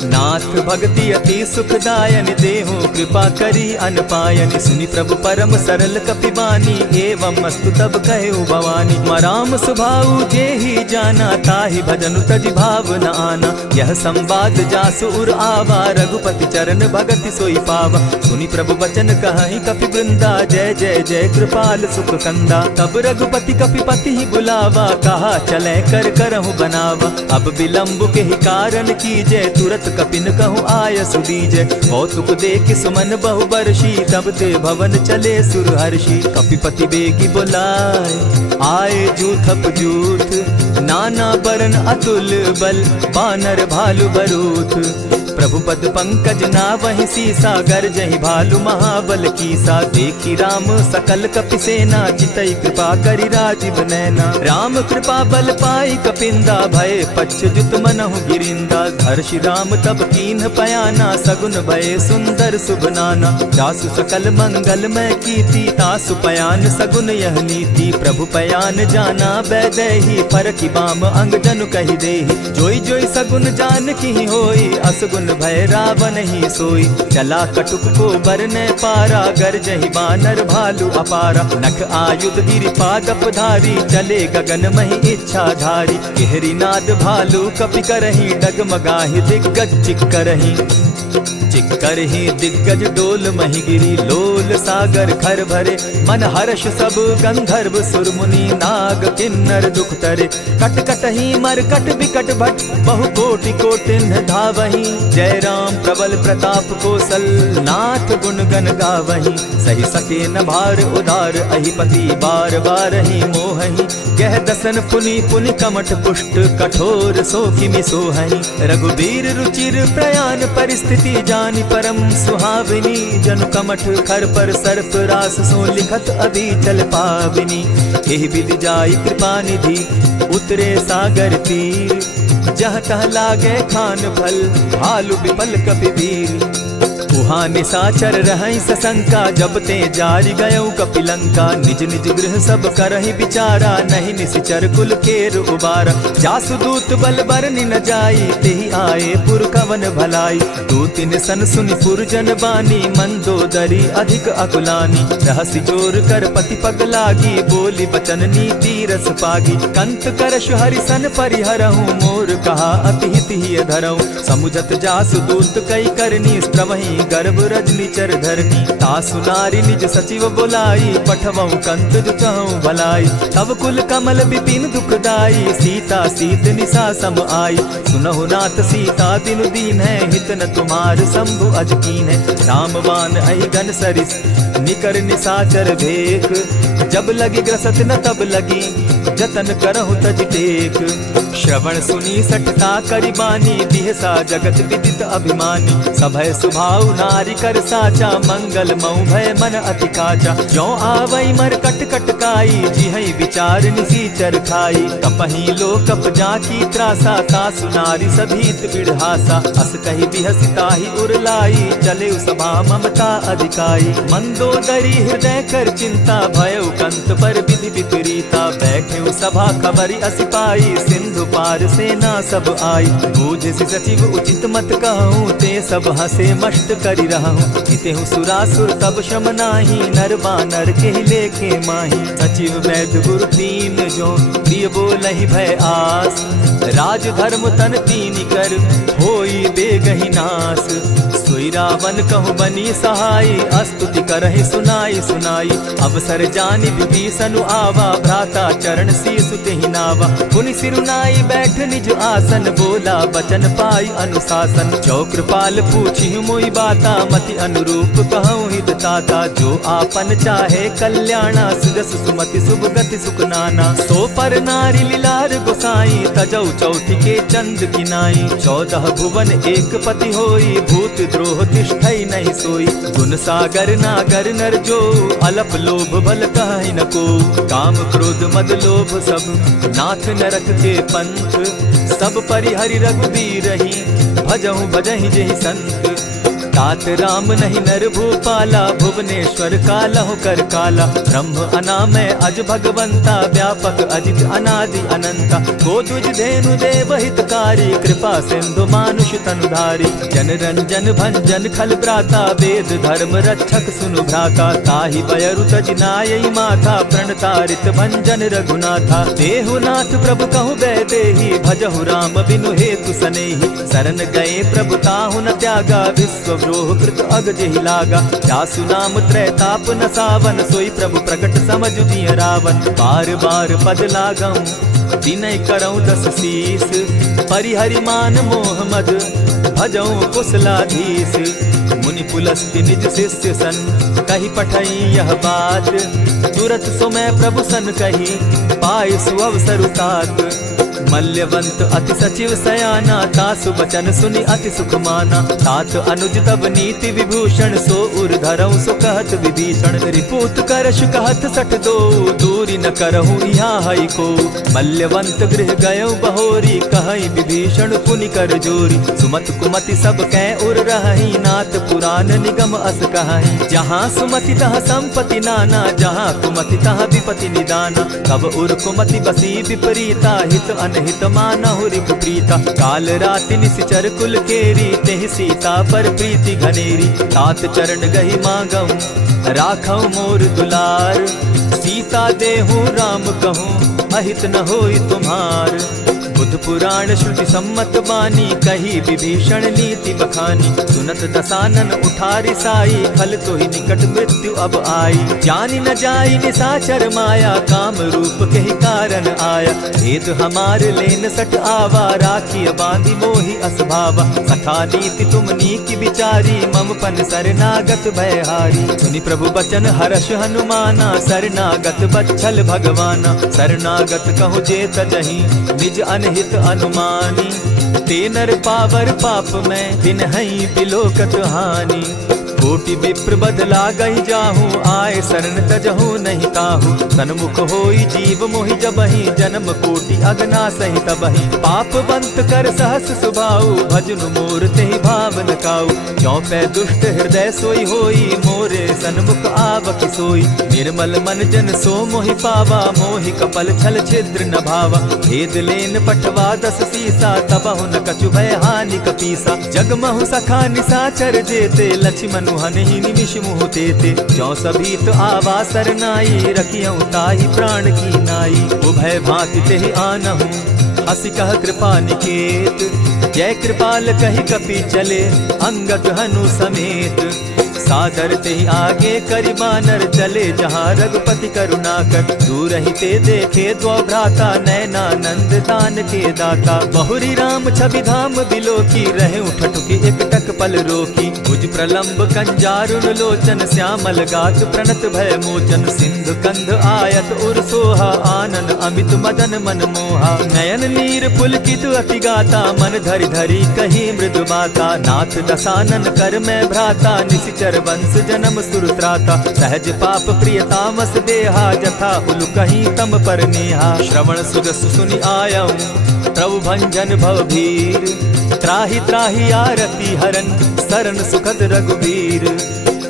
नाथ भक्ति अति सुखदायन देहु कृपा करी अनपायन। सुनि प्रभु परम सरल कपिबानी एवं मस्तु तब कहु भवानी। मराम सुभाऊ जेहि जाना ताहि भजनु तज भाव न आना। यह संवाद जासु उर आवा रघुपति चरण भगति सोई पावा। सुनि प्रभु वचन कहहि कपि वृंदा जय जय जय कृपाल सुख कंदा। तब रघुपति कपिपति ही बुलावा कहा चले कर करहु बनावा। अब विलंब के ही कारण कीजय तुरत कपिन कहूँ आय सुदीजय। कौतुक देख सुमन बहु बरसी तब ते भवन चले सुर हर्षि। कपिपति बेगी बुलाए आए जूथप जूथ। नाना बरन अतुल बल बानर भालु बरूथ। प्रभु पद पंकज ना वही सीसा गरजहि भालु महाबल कीसा। देखी राम सकल कपि सेना चितई कृपा करि राजीव नैना। राम कृपा बल पाई कपिंदा भय पच्चजुत मनहु गिरिंदा। हर्षि राम तब कीन्ह पयाना सगुन भय सुंदर शुभ नाना। जासु सकल मंगल में कीर्ति तासु पयान सगुन यह नीति। प्रभु पयान जाना बैदेही फरकि बाम अंग जनु कहि देहि। जोई जोई सगुन जान की होई असगुन भय रावण ही सोई। चला कटुक को बरने पारा गरजहि बानर भालु अपारा। नख आयुध गिरि पादप धारी चले गगन महि इच्छा धारी। केहरी नाद भालु कपि करहि डगमगाहि दिग्गज चिक्करहि। चिक्करहि दिग्गज डोल महि गिरी लोल सागर खर भरे। मन हर्ष सब गंधर्व सुर मुनि नाग किन्नर दुख तरे। कट कटहि मरकट विकट भट बहु कोटि कोटिन्ह धावहि। जय राम प्रबल प्रताप कौशल नाथ गुण गण गावहि। सही सके न भार उदार अहिपति बार बार ही मोहहि। गह दसन पुनि पुनि कमठ पुष्ट कठोर सो किमि सोहहि। रघुबीर रुचिर प्रयाण परिस्थिति जानि परम सुहाविनी। जनु कमठ खर पर सर्प रास सो लिखत अभी चल पाविनी। एहि विधि जाई कृपा निधि उतरे सागर तीर। जह तह लागे खान फल भालु विपल कपि वीर। वहाँ निशाचर रहई सशंका, जब ते जारी गयऊ कपिलंका। निज निज गृह सब करहि विचारा, नहीं निशिचर कुल केर उबारा। जासु दूत बल बरनि न जाई, तेहि आए पुर कवन भलाई। दूतिन सन सुनि पुरजन बानी, मंदोदरी अधिक अकुलानी। रहसि जोर कर पति पग लागी, बोली बचन नीति रस पागी। कंत करश हरिसन परिहरहूँ, मोर कहा अति हित ही धरऊँ। समुझत जासु दूत कई करनी, स्त्रवही गर्भ रजनी चर धरनी। तासु नारी निज सचिव बोलाई, पठवऊँ कंत दुचहूँ भलाई। तब कुल कमल विपिन दुखदाई, सीता सीत निशा सम आई। सुनहु नाथ सीता दिनु दीन है, हित न तुम्हार शंभु अजकीन है। रामवान अहिगन सरिस निकर निशाचर भेक, जब लगी ग्रसत न तब लगी, जतन करहु तज टेक। श्रवण सुनी सठता करिबानी, बिहसा जगत विदित अभिमानी। सभय सुभाव नारी कर साचा, मंगल मऊ भय मन अति काचा। ज्यों आवई मर कट कट काई, जिहई विचार निसीचर खाई। कपही लो कप जाकी त्रासा, तासु नारी सभीत बिढ़ासा। अस कही बिहसिता ही उरलाई, चले सभा ममता अधिकाई। मंदोदरी हृदय कर चिंता, भयउ कंत पर विधि विपरीता। बैठे सभा खबरी असी पाई, सिंधु पार सेना सब आई। बूझसि सचिव उचित मत कहूँ, ते सब हसे मष्ट करि रहूँ। जितेहु सुरासुर तब शम नाही, नर बानर के लेखे माही। सचिव वैद्य गुरु तीन जो, प्रिय बोलहि भय आस। राज धर्म तन तीन कर, होई बेगहि नास। सोई रावण कहु बनी सहाई, अस्तुति करहि सुनाई सुनाई। अवसर जानि विभीषण आवा, भ्राता चरण शीसु तेहि नावा। पुनि सिरुनाई बैठ निज आसन, बोला बचन पाई अनुशासन। जो कृपाल पूछि मोई बाता, मति अनुरूप कहूँ हित ताता। जो आपन चाहे कल्याणा, सुजस सुमति शुभ गति सुख नाना। सो पर नारी लीलार गोसाई, तजौ चौथि के चंद किनाई। 14 भुवन एक पति होई, भूत द्रोह तिष्ठई नहीं सोई। गुण सागर नागर नर जो, अलप लोभ बल कहि न को। काम क्रोध मद लोभ सब, नाथ नरक के पंथ। सब परिहरि रघुबीर रही, भजहु भजहि जेहि संत। तात राम नहीं नर भूपाला, भुवनेश्वर कालहु कर काला। ब्रह्म अनामय अज भगवंता, व्यापक अजित अनादि अनंता। को तुझ धेनु देव हितकारी, कृपा सिंधु मानुष तनुधारी। जन रंजन भंजन खल भ्राता, वेद धर्म रक्षक सुनु भ्राता। ताहि बयरु तज नायई माथा, प्रणतारित भंजन रघुनाथा। देहु नाथ प्रभु कहु बैदेही, भजहु राम बिनु हेतु सनेही। शरण गए प्रभु ताहु न त्यागा, विश्व द्रोह कृत अग जेहि लागा। जासु नाम त्रैताप न सावन, सोई प्रभु प्रकट समझ दिय रावण। बार बार पद लागऊं, विनय करऊं 10 शीस। परिहरि मान मोह मद, भजऊं कुशलाधीश। मुनि पुलस्त्य निज शिष्य सन, कही पठई यह बात। तुरत सुमय प्रभु सन कही, पाय सुअवसर तात। मल्यवंत अति सचिव सयाना, तासु बचन सुनि अति सुख माना। तात अनुज तब नीति विभूषण, सो उर धरऊं सो कहत विभीषण। रिपुत करश कहत सठ दो, दूरी न करहूँ यहाँ हई को। मल्यवंत गृह गयऊ बहोरी, कहई विभीषण पुनि कर जोरी। सुमत कुमति सब कै उर रहई, नाथ पुराण निगम अस कहई। जहाँ सुमति तहाँ संपत्ति नाना, जहाँ कुमति तहाँ विपति निदाना। तब उर कुमति बसी विपरीता, हित अनहित मानहु रिपु प्रीता। काल राति निशिचर कुल केरी, तेहि सीता पर प्रीति घनेरी। तात चरण गहि मांगऊं, राखऊं मोर दुलार। सीता देहूं राम कहूं, अहित न होई तुम्हार। बुध पुराण श्रुति सम्मत बानी, कही विभीषण नीति बखानी। सुनत दसानन उठारी साई, खल तो ही निकट मृत्यु अब आई। जानी न जाई निशाचर माया, काम रूप के ही कारण आया। भेद हमार लेन सट आवा, राखी बांधी मोहि असभावा। सखा नीति तुम नीति विचारी, मम पन शरणागत भयहारी। सुनि प्रभु बचन हर्ष हनुमाना, शरणागत बच्छल भगवाना। शरणागत कहु जे तजहि, निज अनहित अनुमानी। ते नर पावर पाप में, बिनहई बिलोकत हानि। कोटि विप्र बदला गई जाहू, आए शरण तजहू नहीं ताहू। सन्मुख होई जीव मोहि जबहि, जन्म कोटि अगना सही तबहि। पाप बंत कर सहस सुभाऊ, भजनु मोर तेहि भावन काऊ। क्यों पै दुष्ट हृदय सोई होई, मोरे सन्मुख आवक सोई। निर्मल मन जन सो मोहि पावा, मोहि कपल छल छिद्र न भावा। भेद लेन पठवा दस सीसा, तबहु न कछु भय हानि कपीसा। जगमहु सखा निसाचर जेते, लक्ष्मण हनहि निमिष मुह तेते। जो सभीत आवा सरनाई, रखियऊ ताहि प्राण की नाई। उभय भांति तेहि आनहु, हसी कह कृपा निकेत। जय कृपाल कहि कपि चले, अंगद हनु समेत। सादर तेहि आगे करि बानर, चले जहाँ रघुपति करुणा कर। दूर ही ते देखे द्वौ भ्राता, नैनानंद दान के दाता। बहुरी राम छवि धाम बिलोकी, रहे उठठुकी एकटक पल रोकी। भुज प्रलंब कंजारुन लोचन, श्यामल गात प्रणत भय मोचन। सिंधु कंध आयत उर सोहा, आनन अमित मदन मन मोहा। नयन नीर पुलकित अति गाता, मन धरि धरि कही मृदु बाता। नाथ दसानन कर मैं भ्राता, निशिचर वंश जन्म सुरत्राता। सहज पाप प्रिय तामस देहा, जथा उलु कहीं तम पर नेहा। श्रवण सुजस सुनि आयऊ, प्रभु भंजन भवभीर। त्राहि त्राहि आरती हरन, सरन सुखद रघुवीर।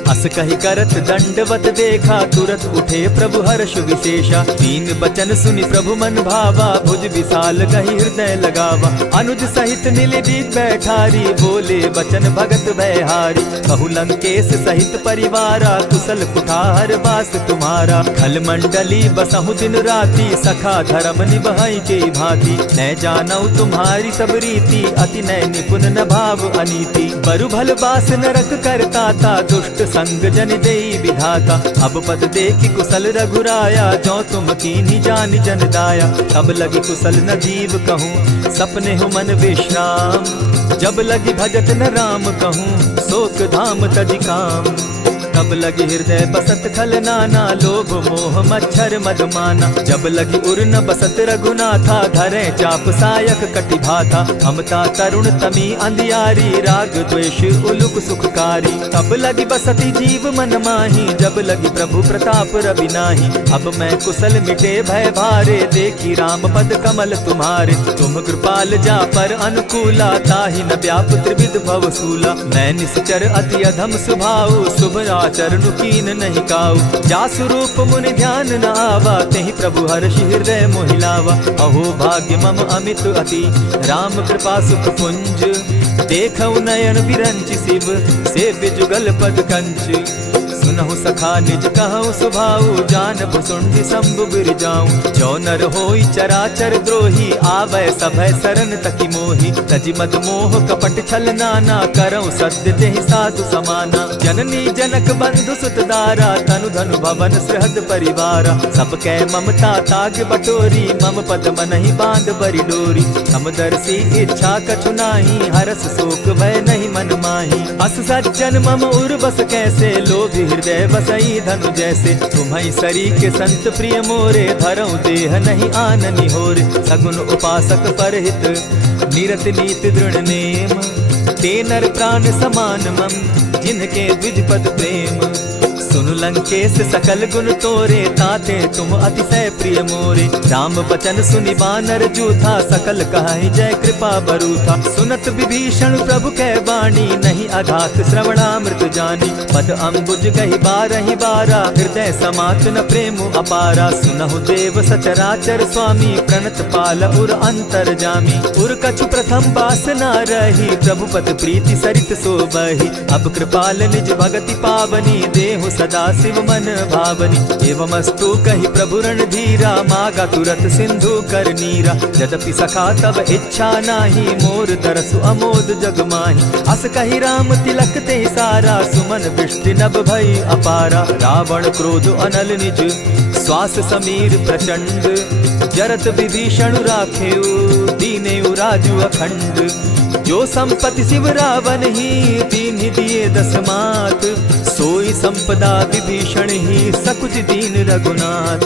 अस कहि करत दंडवत देखा, तुरत उठे प्रभु हर्ष विशेषा। तीन बचन सुनि प्रभु मन भावा, भुज विशाल कहि हृदय लगावा। अनुज सहित नीलदीप बैठारी, बोले बचन भगत भयहारी। कहु लंकेश सहित परिवारा, कुशल कुठार बास तुम्हारा। खल मंडली बसहु दिन राति, सखा धर्म निभई के भांति। न जानऊ तुम्हारी सब रीति, अति नय निपुण न भाव अनीति। बरु भल बास नरक करता था, दुष्ट संग जन देई विधाता। अब पद देखि कुशल रघुराया, जो तुम कीन्ही जानि जन दाया। तब लगी कुशल न जीव कहूँ, सपने हो मन विश्राम। जब लगी भजत न राम कहूँ, शोक धाम तजि काम। तब लगी हृदय बसत खल नाना, लोभ मोह मच्छर मधुमाना। जब लगी उर न बसत रघुनाथा, धरे चाप सायक कटि भाथा। ममता तरुण तमी अंधियारी, राग द्वेष उलुक सुखकारी। तब लगी बसती जीव मन माही, जब लगी प्रभु प्रताप रवि नाही। अब मैं कुशल मिटे भय भारे, देखी राम पद कमल तुम्हारे। तुम कृपाल जा पर अनुकूला, ताहि न व्याप त्रिविध भवसूला। मैं निश्चर अति अधम स्वभाव, शुभ चरणु कीन नहीं काऊ। जासु रूप मुनि ध्यान न आवा, तेहि प्रभु हर्षि हृदय मोहिलावा। अहो भाग्य मम अमित अति, राम कृपा सुख पुंज। देखऊ नयन विरंचि शिव, सेव्य जुगल पद कंच। सुनहु सखा निज कहु सुभाऊ, जानबु सुंडि शंभु गिर जाऊं। जो नर होई चराचर द्रोही, आवै सभय सरन तकि मोहि। तजि मद मोह कपट छल नाना, करऊं सत्य तेहि साधु समाना। जननी जनक बंधु सुत दारा, तनु धनु भवन सृहद परिवारा। सब कै ममता ताग बटोरी, मम पद मनहि बांध बरि डोरी। समदर्शी इच्छा कछु नाही, हरस शोक भय नहीं मन माही। अस सज्जन मम उर बस कैसे, लोभी हृदय बसई धनु जैसे। तुम्हारी सरी के संत प्रिय मोरे, धरऊं देह नहीं आननि होरे। सगुन उपासक परहित, निरत नीत दृढ़ नेम। ते नर प्राण समान मम, जिनके द्विज पद प्रेम। सुन लंकेश सकल गुण तोरे, ताते तुम अतिशय प्रिय मोरे। राम बचन सुनि बानर जूथा, सकल कहि जय कृपा बरूथा। सुनत विभीषण प्रभु कै बाणी, नहीं अघात श्रवणामृत जानी। पद अम्बुज कहि बारहि बारा, हृदय समात न प्रेम अपारा। सुनहु देव सचराचर स्वामी, प्रणत पाल उर अंतर जामी। उर कछु प्रथम बास न रही, प्रभु पद प्रीति सरित सोबहि। अब कृपाल निज भगति पावनी, देहु सदा शिव मन भावनी। एवमस्तु कहि प्रभु रणधीरा, मागा तुरत सिंधु कर नीरा। यद्यपि सखा तब इच्छा नाही, मोर दरसु अमोद जग माही। अस कहि राम तिलक ते सारा, सुमन वृष्टि नभ भई अपारा। रावण क्रोध अनल निज, श्वास समीर प्रचंड। जरत विभीषण राखेउ, दीनेउ राजु अखंड। जो संपत्ति शिव रावण ही, दीन्हि दिए दस मात। सोई संपदा विभीषण ही, सकुच दीन रघुनाथ।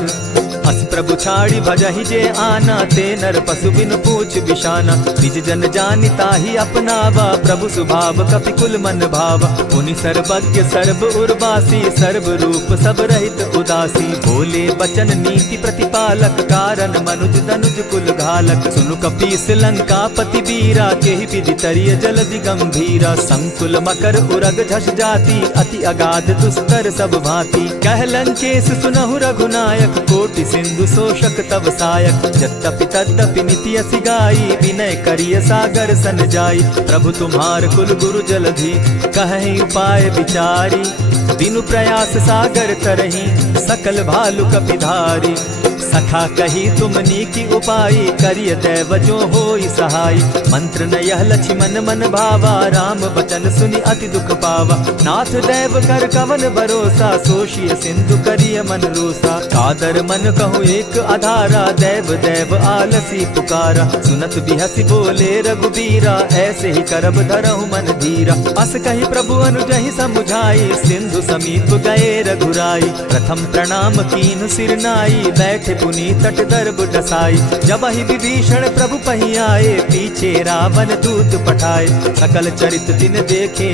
अस प्रभु छाड़ी भजहि जे आना, ते नर पशु बिन पूछ बिशाना। निज जन जानिता ही अपनावा, प्रभु स्वभाव कपि कुल मन भावा। पुनि सर्वज्ञ सर्व उर्वासी, सर्व रूप सब रहित उदासी। बोले बचन नीति प्रतिपालक, कारण मनुज धनुज कुल घालक। सुनु कपीस लंका पति बीरा, केहि विधि तरिय जलधि गंभीरा। संकुल मकर उरग झष जाति, अति अगाध दुस्तर सब भांति। कह लंकेश सुनहु रघुनायक, कोटि सिंधु शोषक तव सायक। यद्यपि तद्यपि निति असि गाई, विनय करिय सागर सन जाई। प्रभु तुम्हार कुल गुरु जलधि, कहि उपाय विचारी। बिनु प्रयास सागर तरहि, सकल भालु कपिधारी। सखा कही तुमनी की उपाई, करिय दैव जो होई सहाय। मंत्र न यह लक्ष्मण मन भावा, राम बचन सुनि अति दुख पावा। नाथ दैव कर कवन भरोसा, सोषिय सिंधु करिय मन रोसा। कादर मन कहूँ एक आधारा, दैव दैव आलसी पुकारा। सुनत बिहसी बोले रघुबीरा, ऐसे ही करब धरहु मन धीरा। अस कही प्रभु अनुजहि समुझाई, सिंधु समीप गए रघुराई। प्रथम प्रणाम कीन्ह सिर नाई, बैठे पुनि तट दर्ब डसाई। जब ही विभीषण प्रभु पही आए, पीछे रावण दूत पठाए। सकल चरित दिन देखे,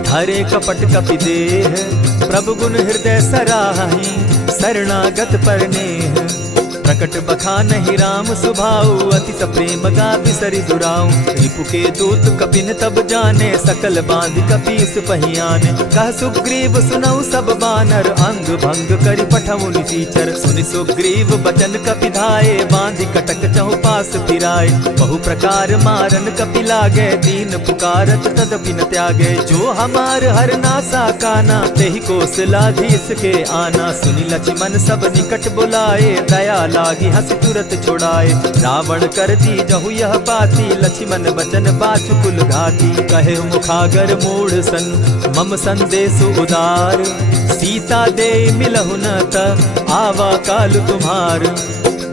धरे कपट कपि देह। प्रभु गुण हृदय सराहि, शरणागत परनेह। प्रकट बखानहि राम सुभाऊ, अति सप्रेम गा बिसरि दुराऊ। रिपु के दूत कपिन तब जाने, सकल बांध कपीस पहियाने। कह सुग्रीव सुनऊ सब बानर, अंग भंग करि पठऊ निसीचर। सुनि सुग्रीव बचन कपि धाये, बांधि कटक चहु पास फिराए। बहु प्रकार मारन कपि लागे, दीन पुकारत तदपि न त्यागे। जो हमार हर नासा काना, तेहि कौशलाधीश के आना। सुनि लक्ष्मण सब निकट बुलाए, दया लागी हंस तुरत छुड़ाए। रावण कर दी जहु यह बाती, लक्ष्मण बचन बाचु कुल घाती। कहे मुखागर मूढ़ सन, मम संदेश उदार। सीता दे मिलहु न त, आवा काल तुम्हार।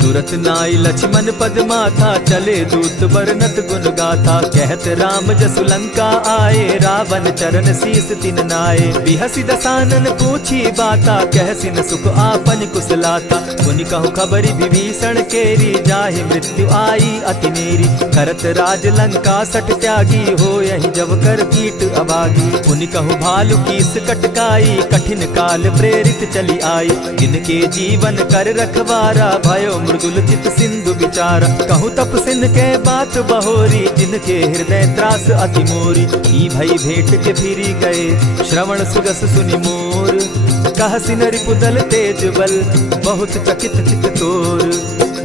तुरत नाई लक्ष्मण पद माथा, चले दूत बरनत गुण गाथा। कहत राम जसु लंका आए, रावण चरण शीस तिन नाये। बिहसी दसानन पूछी बाता, कहसिन सुख आपन कुशलाता। मुनि कहु खबरी विभीषण केरी, जाहि मृत्यु आई अति नेरी। करत राज लंका सठ त्यागी, हो यही जब कर कीट अभागी। मुनि कहु भालु कीस कटकाई, कठिन काल प्रेरित चली आई। जिनके जीवन कर रखवारा, भयो मृदुल चित सिंधु विचारा। कहूँ तप सिन के बात बहोरी, जिनके हृदय त्रास अति मोरी। ई भई भेंट के फिरी गए, श्रवण सुगस सुनि मोर। कहसिन रिपुदल तेज बल, बहुत चकित चित तोर।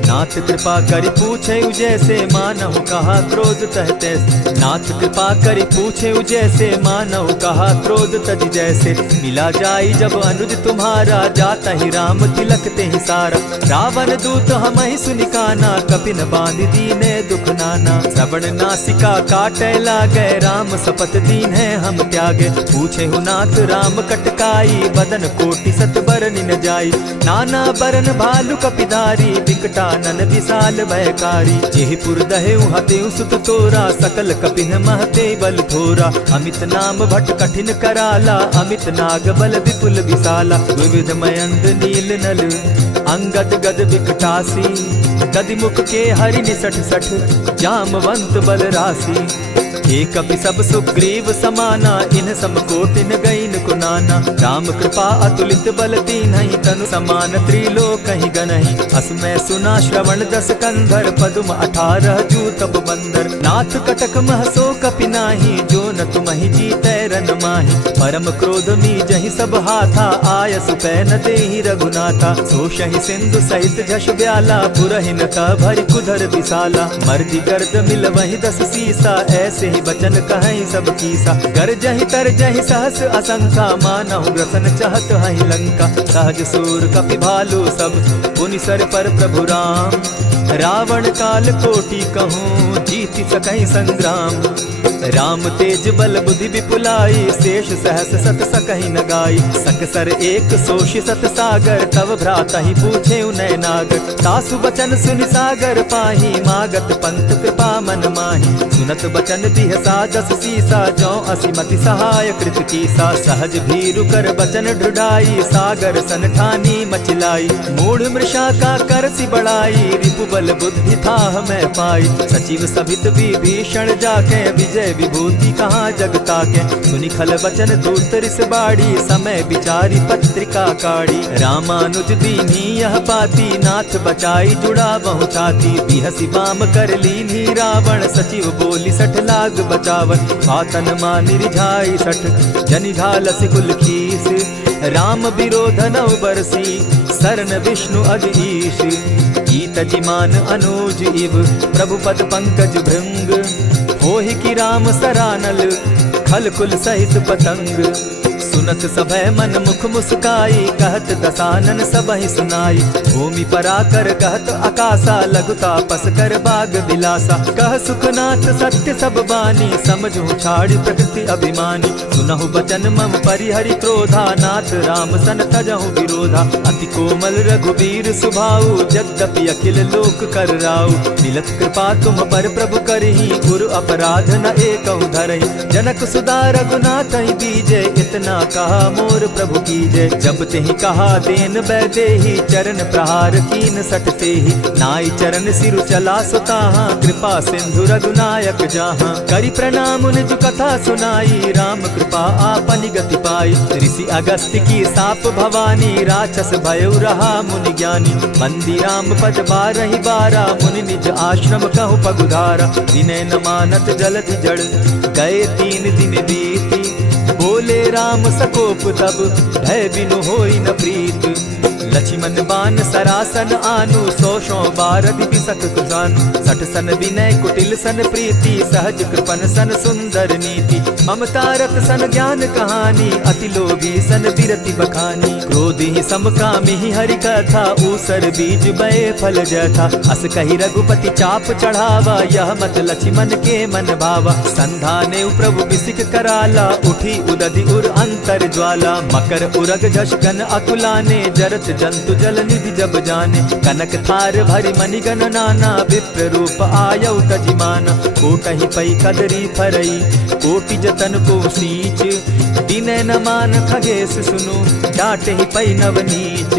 नाथ कृपा करि पूछे जैसे, मानहु कहा क्रोध तह तैसे। नाथ कृपा करि पूछे जैसे, मानहु कहा क्रोध तज जैसे। मिला जाई जब अनुज तुम्हारा, जाता ही राम तिलक ते ही सारा। रावण दूत हम ही सुनिकाना, कपिन बांध दीने दुख नाना। श्रवण नासिका काटे लागे, राम सपत दीन है हम त्यागे। पूछे हु नाथ राम कटकाई, बदन कोटि सत बरनि न जाई। नाना बरन भालु कपिधारी, विकटा नन विशाल भयकारी। जेहि पुर दहेउ हतेउ सुत तोरा, सकल कपिन महते बल थोरा। अमित नाम भट कठिन कराला, अमित नाग बल विपुल विशाला। विविध मयंद नील नल, अंगद गद विकटासी। गदिमुख के हरि निसठ सठ, जामवंत बल राशि। एक कपि सब सुग्रीव समाना, इन समकोटिन गईन कुनाना। राम कृपा अतुलित बल दीन्हि, तनु समान त्रिलोकहि गनहि। अस मैं सुना श्रवण दस कंधर, पदुम 18 जूतब बंदर। नाथ कटक महसो कपि नाही, जो न तुमहि जीतै रन माहि। परम क्रोध मी जहि सब हाथा, आय सुपै न देहि रघुनाथा। सोषहि सिंधु सहित झष ब्याला, पुरहिन का भरि कुधर विशाला। मर्दि गर्द मिल वहि 10 सीसा, ऐसे ही बचन कहीं सब कीसा। गरजहि तरजहि सहस असंखा, मानहु ग्रसन चाहत हहि लंका। सहज सूर कपि भालु सब, पुनि सर पर प्रभु राम। रावण काल कोटि कहूँ, जीति सकहि संग्राम। राम तेज बल बुद्धि विपुलाई, शेष सहस सत सकहि न गाई। सकसर एक सोषि सत सागर, तव भ्राता ही पूछे उनय नागर। तासु बचन सुनि सागर पाही, मागत पंथ कृपा मन माही। सुनत बचन दिह साजस सीसा, जौ असिमति सहाय कृत कीसा। सहज भीरु कर बचन ढुढ़ाई, सागर सन ठानी मचिलाई। मूढ़ मृषा का कर सी बढ़ाई, रिपु बल बुद्धि था मैं पाई। सचिव सभित विभीषण जाके, विजय विभूति कहाँ जगता के। सुनि खल बचन दूत रिस बाड़ी, समय विचारी पत्रिका काढ़ी। रामानुज दीनी यह पाती, नाथ बचाई जुड़ा बहु छाती। बिहसी बाम कर लीनी रावण, सचिव बोली सठ लाग बचावन। आतन मानि रिझाई सठ, जनि झालसि कुल खीस। राम विरोध नव बरसी, सरन विष्णु अग ईश। गीत जिमान अनुज इव, प्रभु पद पंकज भृंग। होहि की राम सरानल, खल कुल सहित पतंग। सुनत सभय मन मुख मुस्काई, कहत दसानन सबहि सुनाई। भूमि पराकर कहत आकाशा, लघु तापस कर बाग बिलासा। कह सुखनाथ सत्य सब बानी, समझू छाड़ी प्रकृति अभिमानी। सुनहु बचन मम परिहरि क्रोधा, नाथ राम सन तजहु विरोधा। अति कोमल रघुबीर सुभाऊ, यद्यपि अखिल लोक कर राऊ। मिलत कृपा तुम पर प्रभु करही, गुरु अपराध न एकहु धरहि। जनक सुधा रघुनाथ ही दीजे, इतना कहा मोर प्रभु कीजे। जब तेहि कहा देन बैदेही, चरण प्रहार कीन सटते ही। नाई चरण सिरु चला सुताहा, कृपा सिंधु रघुनायक जाहा। करि प्रणाम निज कथा सुनाई, राम कृपा आपनि गति पाई। ऋषि अगस्त्य की साप भवानी, राक्षस भयउ रहा मुनि ज्ञानी। बंदी राम पद बारहि बारा, मुनि निज आश्रम कहु पगुधारा। विनय न मानत जलधि जड़, गए 3 दिन बीती। बोले राम सकोप तब, भय बिनु होई न प्रीत। लक्ष्मण बान सरासन आनु, 100 बारधि बिसक कुजानु। 60 सन विनय कुटिल सन प्रीति, सहज कृपन सन सुंदर नीति। ममता रत सन ज्ञान कहानी, अति लोभी सन बिरति बखानी। क्रोधि समकामी हरि कथा, ऊसर बीज बये फल जथा। अस कहि रघुपति चाप चढ़ावा, यह मत लक्ष्मण के मन भावा। संधाने प्रभु बिसिक कराला, उठी उदधि उर अंतर ज्वाला। मकर उरग झषकन अकुलाने, जरत जंतु जल निधि जब जाने। कनक थार भरि मणिगण नाना, विप्र रूप आयउ तजिमाना। कोटहि पै कदरी फरई, कोटि जतन को सींच। दिनै न मान खगेश सुनु, डांटहि पै नव नीच।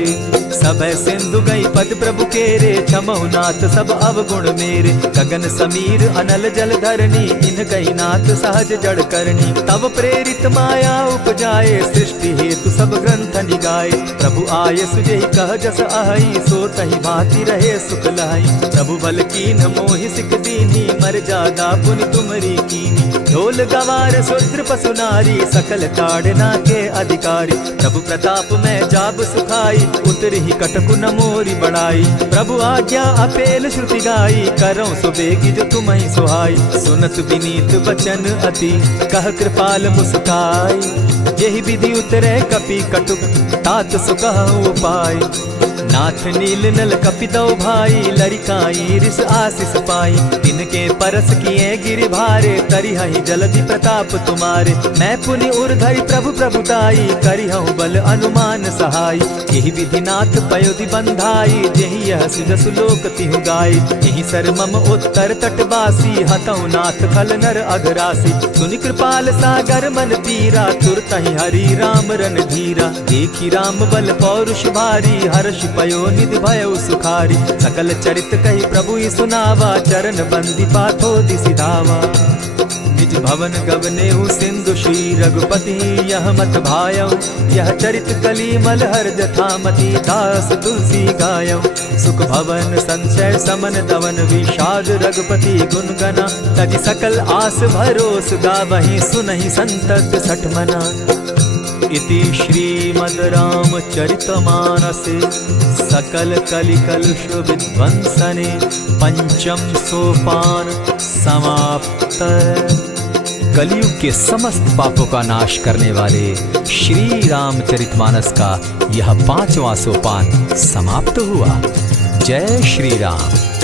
सभय सिंधु गई पद प्रभु केरे, क्षमहु नाथ सब अवगुण मेरे। गगन समीर अनल जल धरनी, इन गई नाथ सहज जड़ करनी। तब प्रेरित माया उपजाए, सृष्टि हेतु सब ग्रंथ निगाए। प्रभु आय सुजेहि कह जस अहई, सो तहि भांति रहे सुख लहई। प्रभु बल कीन मोहि सिख दीनी, मर जादा पुनि तुमरी कीनी। ढोल गवार शूद्र पशु नारी, सकल ताड़ना के अधिकारी। प्रभु प्रताप में जाब सुखाई, उतरि कटकु न मोरी बढ़ाई। प्रभु आज्ञा अपेल श्रुति गाई, करौ सुबेगी जो तुम्हि सुहाई। सुनत विनीत बचन अति, कह कृपाल मुस्काई। जेहि विधि उतरे कपि कटुक, तात सुकहु उपाय। नाथ नील नल कपितौ भाई, लरिकाई रिस आशीष पाई। तिनके परस किए गिरि भारे, तरिहहि जलधि प्रताप तुम्हारे। मैं पुनि उर्धरि प्रभु प्रभुताई, करिहउ बल अनुमान सहाय। यही विधि नाथ पयोधि बंधाई, जेहि यह सुजसु लोक तिहु गाई। यही सर मम उत्तर तटवासी, हतौ नाथ खल नर अघरासी। सुनि कृपाल सागर मन पीरा, तुरतहि हरि राम रन धीरा। देखी राम बल पौरुष भारी, हर्ष पयो निधि भयउ सुखारी। सकल चरित कहि प्रभु ही सुनावा, चरण बंदी पाथो दिसि धावा। निज भवन गवनेहु सिंधु श्री रघुपति, यह मत भायौ। यह चरित कली मलहर जथामति, दास तुलसी गायौ। सुख भवन संशय समन दवन, विषाद रघुपति गुण गना। तजि सकल आस भरोस, गावहि सुनहि संतत सठ मना। इति श्रीमद् रामचरितमानसे, सकल कलिकलुष विध्वंसने। पंचम सोपान समाप्त। कलयुग के समस्त पापों का नाश करने वाले श्री रामचरितमानस का यह 5वां सोपान समाप्त हुआ। जय श्री राम।